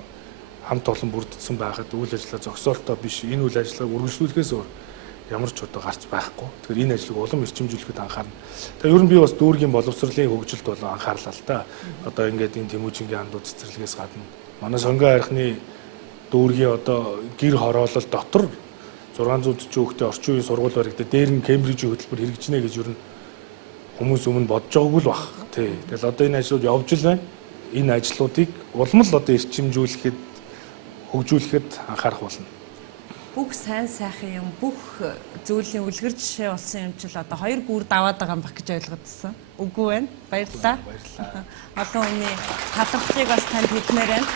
хамт олон бүрдсэн байхад үйл ажиллагаа зогсоолтой биш. Энэ үйл ажиллагааг үргэлжлүүлэхээс өөр ямар ч одоо гарч байхгүй. Тэгэхээр энэ ажлыг улам эрчимжүүлэхэд анхаарна. Тэгээ ер нь би бас дүүргийн боловсролын хөгжилд болон анхаарлаа л да. Одоо ингээд энэ Тэмүүжингийн андуу цэцэрлэгээс гадна манай сонгон хайрхны дүүргийн одоо гэр хороолол дотор 640 хүүхдээ орчин үеийн сургууль баригдаад дээр нь Кембрижийн хөтөлбөр хэрэгжинэ гэж ер нь хүмүүс өмнө бодож байгаагүй л баг. Тий. Тэгэл одоо энэ ажлууд явж л байна. Энэ ажлуудыг улам л одоо эрчимжүүлэхэд хөгжүүлэхэд анхаарах болно. Бүх сайн сайхан юм, бүх зүйлийн үлгэр жишээ болсон юм чил одоо 2 гүр даваад байгаа юм баг гэж ойлгодсон. Үгүй байна. Баярлалаа. Олон хүний талархлыг бас танд хэлмээр байна.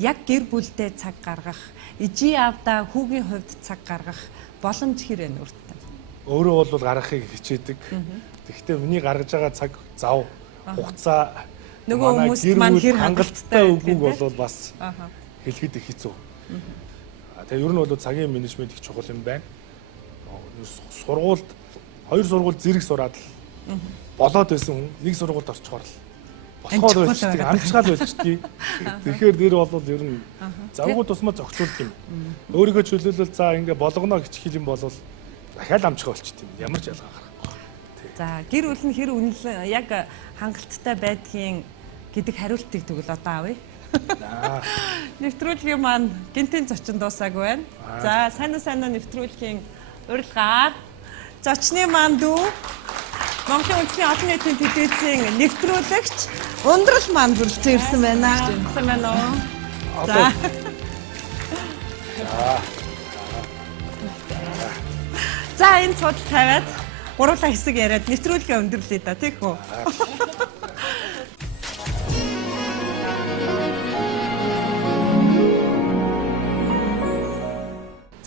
Яг гэр бүлдээ цаг гаргах, ижи аавда хүүгийн хувьд цаг гаргах боломж хэр байна үртээ. Өөрөө бол гаргахыг хичээдэг. Тэгэхдээ миний гаргаж байгаа цаг зав хугацаа нөгөө хүмүүст маань хэр хангалттай үгүйг бол бас хэлэхэд их хэцүү. Тэгээ ер нь бол цагийн менежмент их чухал юм байна. Сургуульд 2 сургууль зэрэг сураад л болоод байсан хүн нэг сургуульд орчхоор л болохоор болчихдээ амжгаал болчихдээ. Тэгэхээр нэр бол ер нь завгүй тусмаа зохицуулдаг юм. Өөрийгөө чөлөөлөл за ингээ болгоно гिचхил юм бол дахиад амжгаа болчихдээ. Ямар ч ялгаа гарахгүй. За гэр бүл нь хэр үнэлэн яг хангалттай байдгийн гэдэг хариултыг тэгвэл одоо авъя. Нэвтрүүлгийн маань гинтийн зочин дуусаагүй байна. За Сайнуу Сайнаа нэвтрүүлгийн урилга зочны маань дүү Монголын үндэсний олон нийтийн телевизийн нэвтрүүлэгч Ундрал маань бүрэлдсэн ирсэн байна. Сайн байна уу? За. За энэ цодол тавиад гурлаа хэсэг яриад нэвтрүүлгээ өндөрлөе да тийх үү?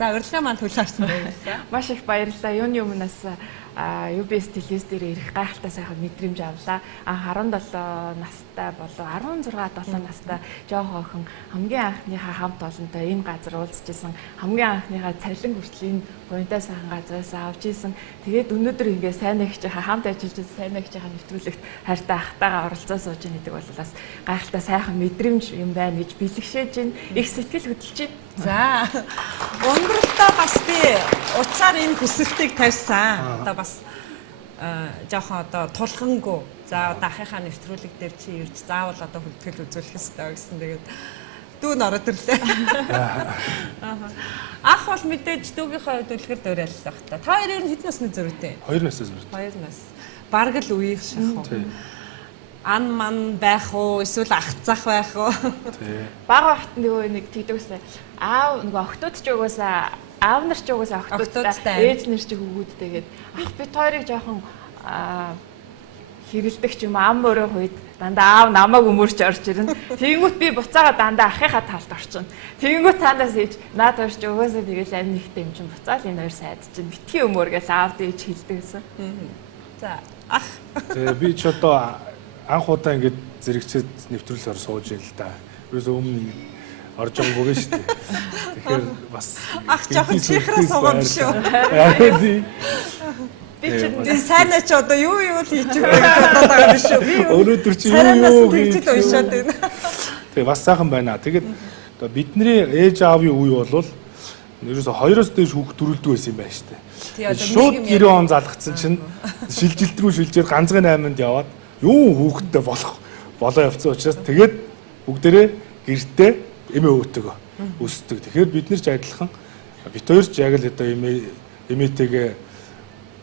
За урилга маань төлөөрсөн байна. Маш их баярлалаа. Юуны өмнөөс UBS телевиз дээр ирэх гайхалтай сайхан мэдрэмж авлаа. 17 настай болоо 16-7 настай жоох охин хамгийн анхныхаа хамт олонтой энэ газар уулзчихсан. Хамгийн анхныхаа цалин хүртэл энэ буянтай сайхан газраас авч исэн. Тэгээд өнөөдөр ингээ сайн нэгж хамт ажиллаж сайн нэгж нэвтрүүлэгт хайртай ахтайгаа оролцоо сууж байгаа гэдэг бол бас гайхалтай сайхан мэдрэмж юм байна гэж бэлгшээж байна. Их сэтгэл хөдлөж байна. За өндөрлөлтөө бас би утсаар энэ хүсэлтийг тавьсан. Одоо бас жоохон одоо тулхангүй. За одоо ахыхаа нэвтрүүлэг дээр чи ирж заавал одоо хүлтгэл үзүүлэх ёстой гэсэн. Тэгээд дүүн ороод ирлээ. Ах бол мэдээж дүүгийнхээ хувьд үлгэр дуурайл байх та. Та хоёр ер нь хэдэн насны зөрүүтэй? 2 наснаас зөрүүтэй. 2 нас. Бараг л УИХ шахах уу? Ан ман байх уу? Эсвэл ах зах байх уу? Бага хот нөгөө нэг тэгдэгсэн. Аав нөгөө охтууд ч угаасаа аав нар ч угаасаа охтуудтай ээж нар ч хөвгүүдтэйгээд ах бит хоёрыг жоохон хэрэлдэг ч юм ам өрөө хойд дандаа аав намайг өмөрч орж ирнэ. Тэгэнгүүт би буцаага дандаа ахыхаа талд орчин. Тэгэнгүүт цаанаас ээж наад хоёр ч угаасаа тэгэл амь нэгтэй юм чинь буцаал энэ хоёр сайд чинь битгий өмөр гэж аавд ээж хэлдэгсэн. За ах. Тэгээ би ч одоо анх удаа ингэж зэрэгцээд нэвтрүүлгээр сууж ийн л да. Ерөөсөө өмнө орж байгаагүй гэж шүү дээ. Тэгэхээр бас ах жоохон чихрээ суугаа биш үү? Би ч сайнаа ч одоо юу л хийж байгаа байгаа биш үү? Би өнөөдөр чи юу хийж уншаад байна. Тэгээ бас сайхан байна. Тэгээд бидний ээж аавын үе бол ерөөсөө 2-оос дээш хүүхд төрүүлдэг байсан юм байна шүү дээ. Шууд 90 он залгацсан чинь шилжилт рүү шилжээд ганцхан 8-нд яваад юу хүүхдтэй болоо явцсан учраас тэгээд бүгдээрээ гэртээ эмээ өвтөгөө өсдөг. Тэгэхээр бид нар ч адилхан бит хоёр ч яг л одоо эмээтэйгээ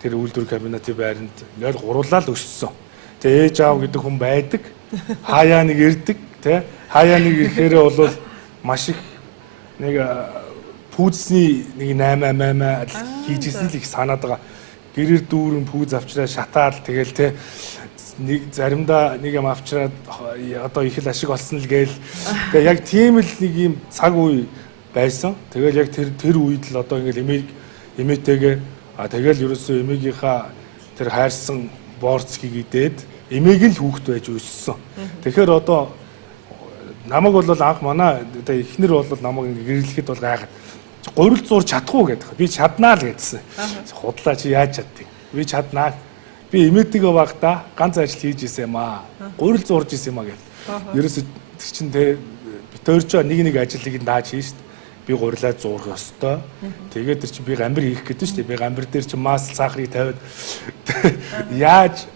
тэр үйлдвэр кабинетийн байранд нэр гурлаа л өссөн. Тэгээ ээж аав гэдэг хүн байдаг. Хаяа нэг ирдэг, тий? Хаяа нэг ирэхээрээ бол маш их нэг пүүзсний нэг 8 хийжсэн л их санаад байгаа. Гэрээр дүүрэн пүүз авчраа шатаал тэгэл тий нэг заримдаа нэг юм авчраад одоо их л ашиг олсон л гээл. Тэгээ яг тийм л нэг юм цаг үе байсан. Тэгэл яг тэр үед л одоо ингээл эмээтэйгээ тэгэл ерөөсөө эмээгийнхаа тэр хайрсан боорцгийг идээд эмээг л хүүхэд байж өссөн. Тэгэхээр одоо намайг бол анх манай одоо эхнэр бол намайг ингээ гэрлэхэд бол гайхаад гурил зур чадахгүй гэдэг. Би чаднаа л гэдсэн. Худлаа чи яаж чаддгийг. Би чаднаа. Би имээдгээ багтаа ганц ажил хийж исэн юм аа. Гурил зурж исэн юм аа гэв. Ерөөсө тэр чин тэ битөрч нэг ажлыг дааж хийн шүү дээ. Би гурилаа зурх ёстой. Тэгээд тэр чин би гамбар хийх гэдэг шүү дээ. Би гамбар дээр чин мас сахарыг тавиад яаж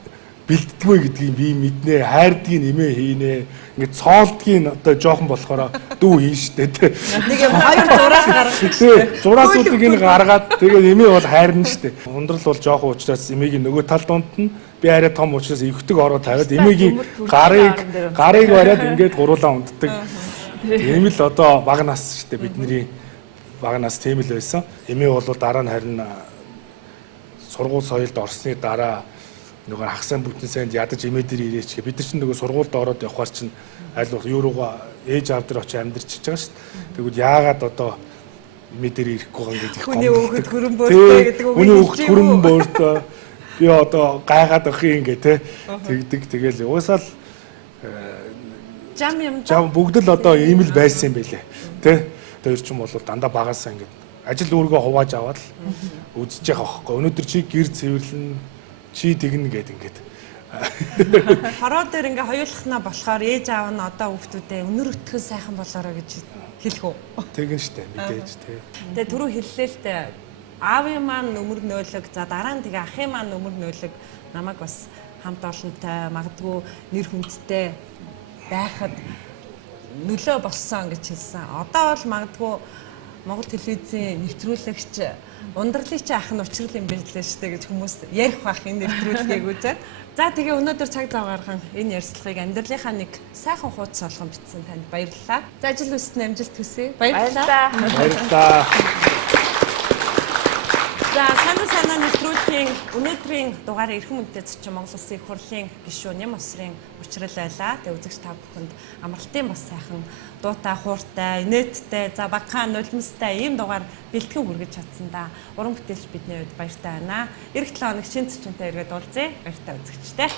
бэлддэггүй гэдгийг би мэднэ. Хайрдгийг нэмээ хийнэ. Ингээд цоолдгийг одоо жоохон болохоор дүү хийн шүү дээ. Нэг юм хоёр зураас гаргах шүү дээ. Зураасуудыг энэ гаргаад тэгээд эмээ бол хайрна шүү дээ. Ундрал бол жоохон учраас эмээгийн нөгөө тал донд нь би арай том учраас эвхдэг ороо тавиад эмээгийн гарыг бариад ингээд гуруулаа унддаг. Тийм л одоо баг нас шүү дээ. Бидний баг нас тийм л байсан. Эмээ бол дараа нь харин сургууль соёлд орсны дараа нөгөө хагсаан бүтэн санд ядаж эмээ дээр ирээч гэ бид нар чинь нөгөө сургуульд ороод явхаар чинь аль болох юу руугаа ээж аав дээр очиж амьдарч байгаа шүү дээ. Тэгвэл яагаад одоо эмээ дээр ирэхгүй байгаа гэдэг хүний өөхөд хүрэн бөөртэй гэдэг үг хүний өөхөд хүрэн бөөртэй би одоо гайхаад ах юм гэ те тэгдэг тэгэл уусаал жам бүгд л одоо ийм л байсан юм байлээ те тэр чинь бол дандаа багасаа ингээд ажил үүргөө хувааж аваад үзэж байгаа байхгүй өнөөдөр чи гэр цэвэрлэн чи тэгнэ гэд ингээд. Хороо дээр ингээ хоёулахнаа болохоор ээж аав нь одоо хүүхдүүдээ өнөр өтгөн сайхан болоорой гэж хэлэх үү? Тэгнэ штэ мэдээж тий. Тэгээ түрүү хэллээ л дээ. Аавын маань нөмөр нөөлөг за дараа нь тэгээ ахын маань нөмөр нөөлөг намайг бас хамт олонтой магадгүй нэр хүндтэй байхад нөлөө болсон гэж хэлсэн. Одоо бол магадгүй Монгол телевизийн нэвтрүүлэгч ундралын чи ах нь учрал юм байлээ шүү дээ гэж хүмүүс ярих бах энэ нэвтрүүлгийг үзээд. За тэгээ өнөөдөр цаг зав гарган энэ ярилцлагыг амьдралынхаа нэг сайхан хуудас болгон бичсэн танд баярлалаа. За ажил үстэн амжилт хүсье. Баярлалаа. Баярлалаа. За Сайнуу Сайнаа нэвтрүүлгийн өнөөдрийн дугаарыг эрхэм үндэтэй зочин Монгол Улсын их хурлын гишүүн НЯМ ОСОРЫН УЧРАЛ байлаа. Тэгээ үзэгч та бүхэнд амралтын бас сайхан дуутай, хууртай, инээдтэй, за багахан нулимстай ийм дугаар бэлтгэн хүргэж чадсан да. Уран бүтээлч бидний хувьд баяртай байна. Эх 7 хоног шинэ зочинтой иргэд уулзъя. Баяртай үзэгчтэй.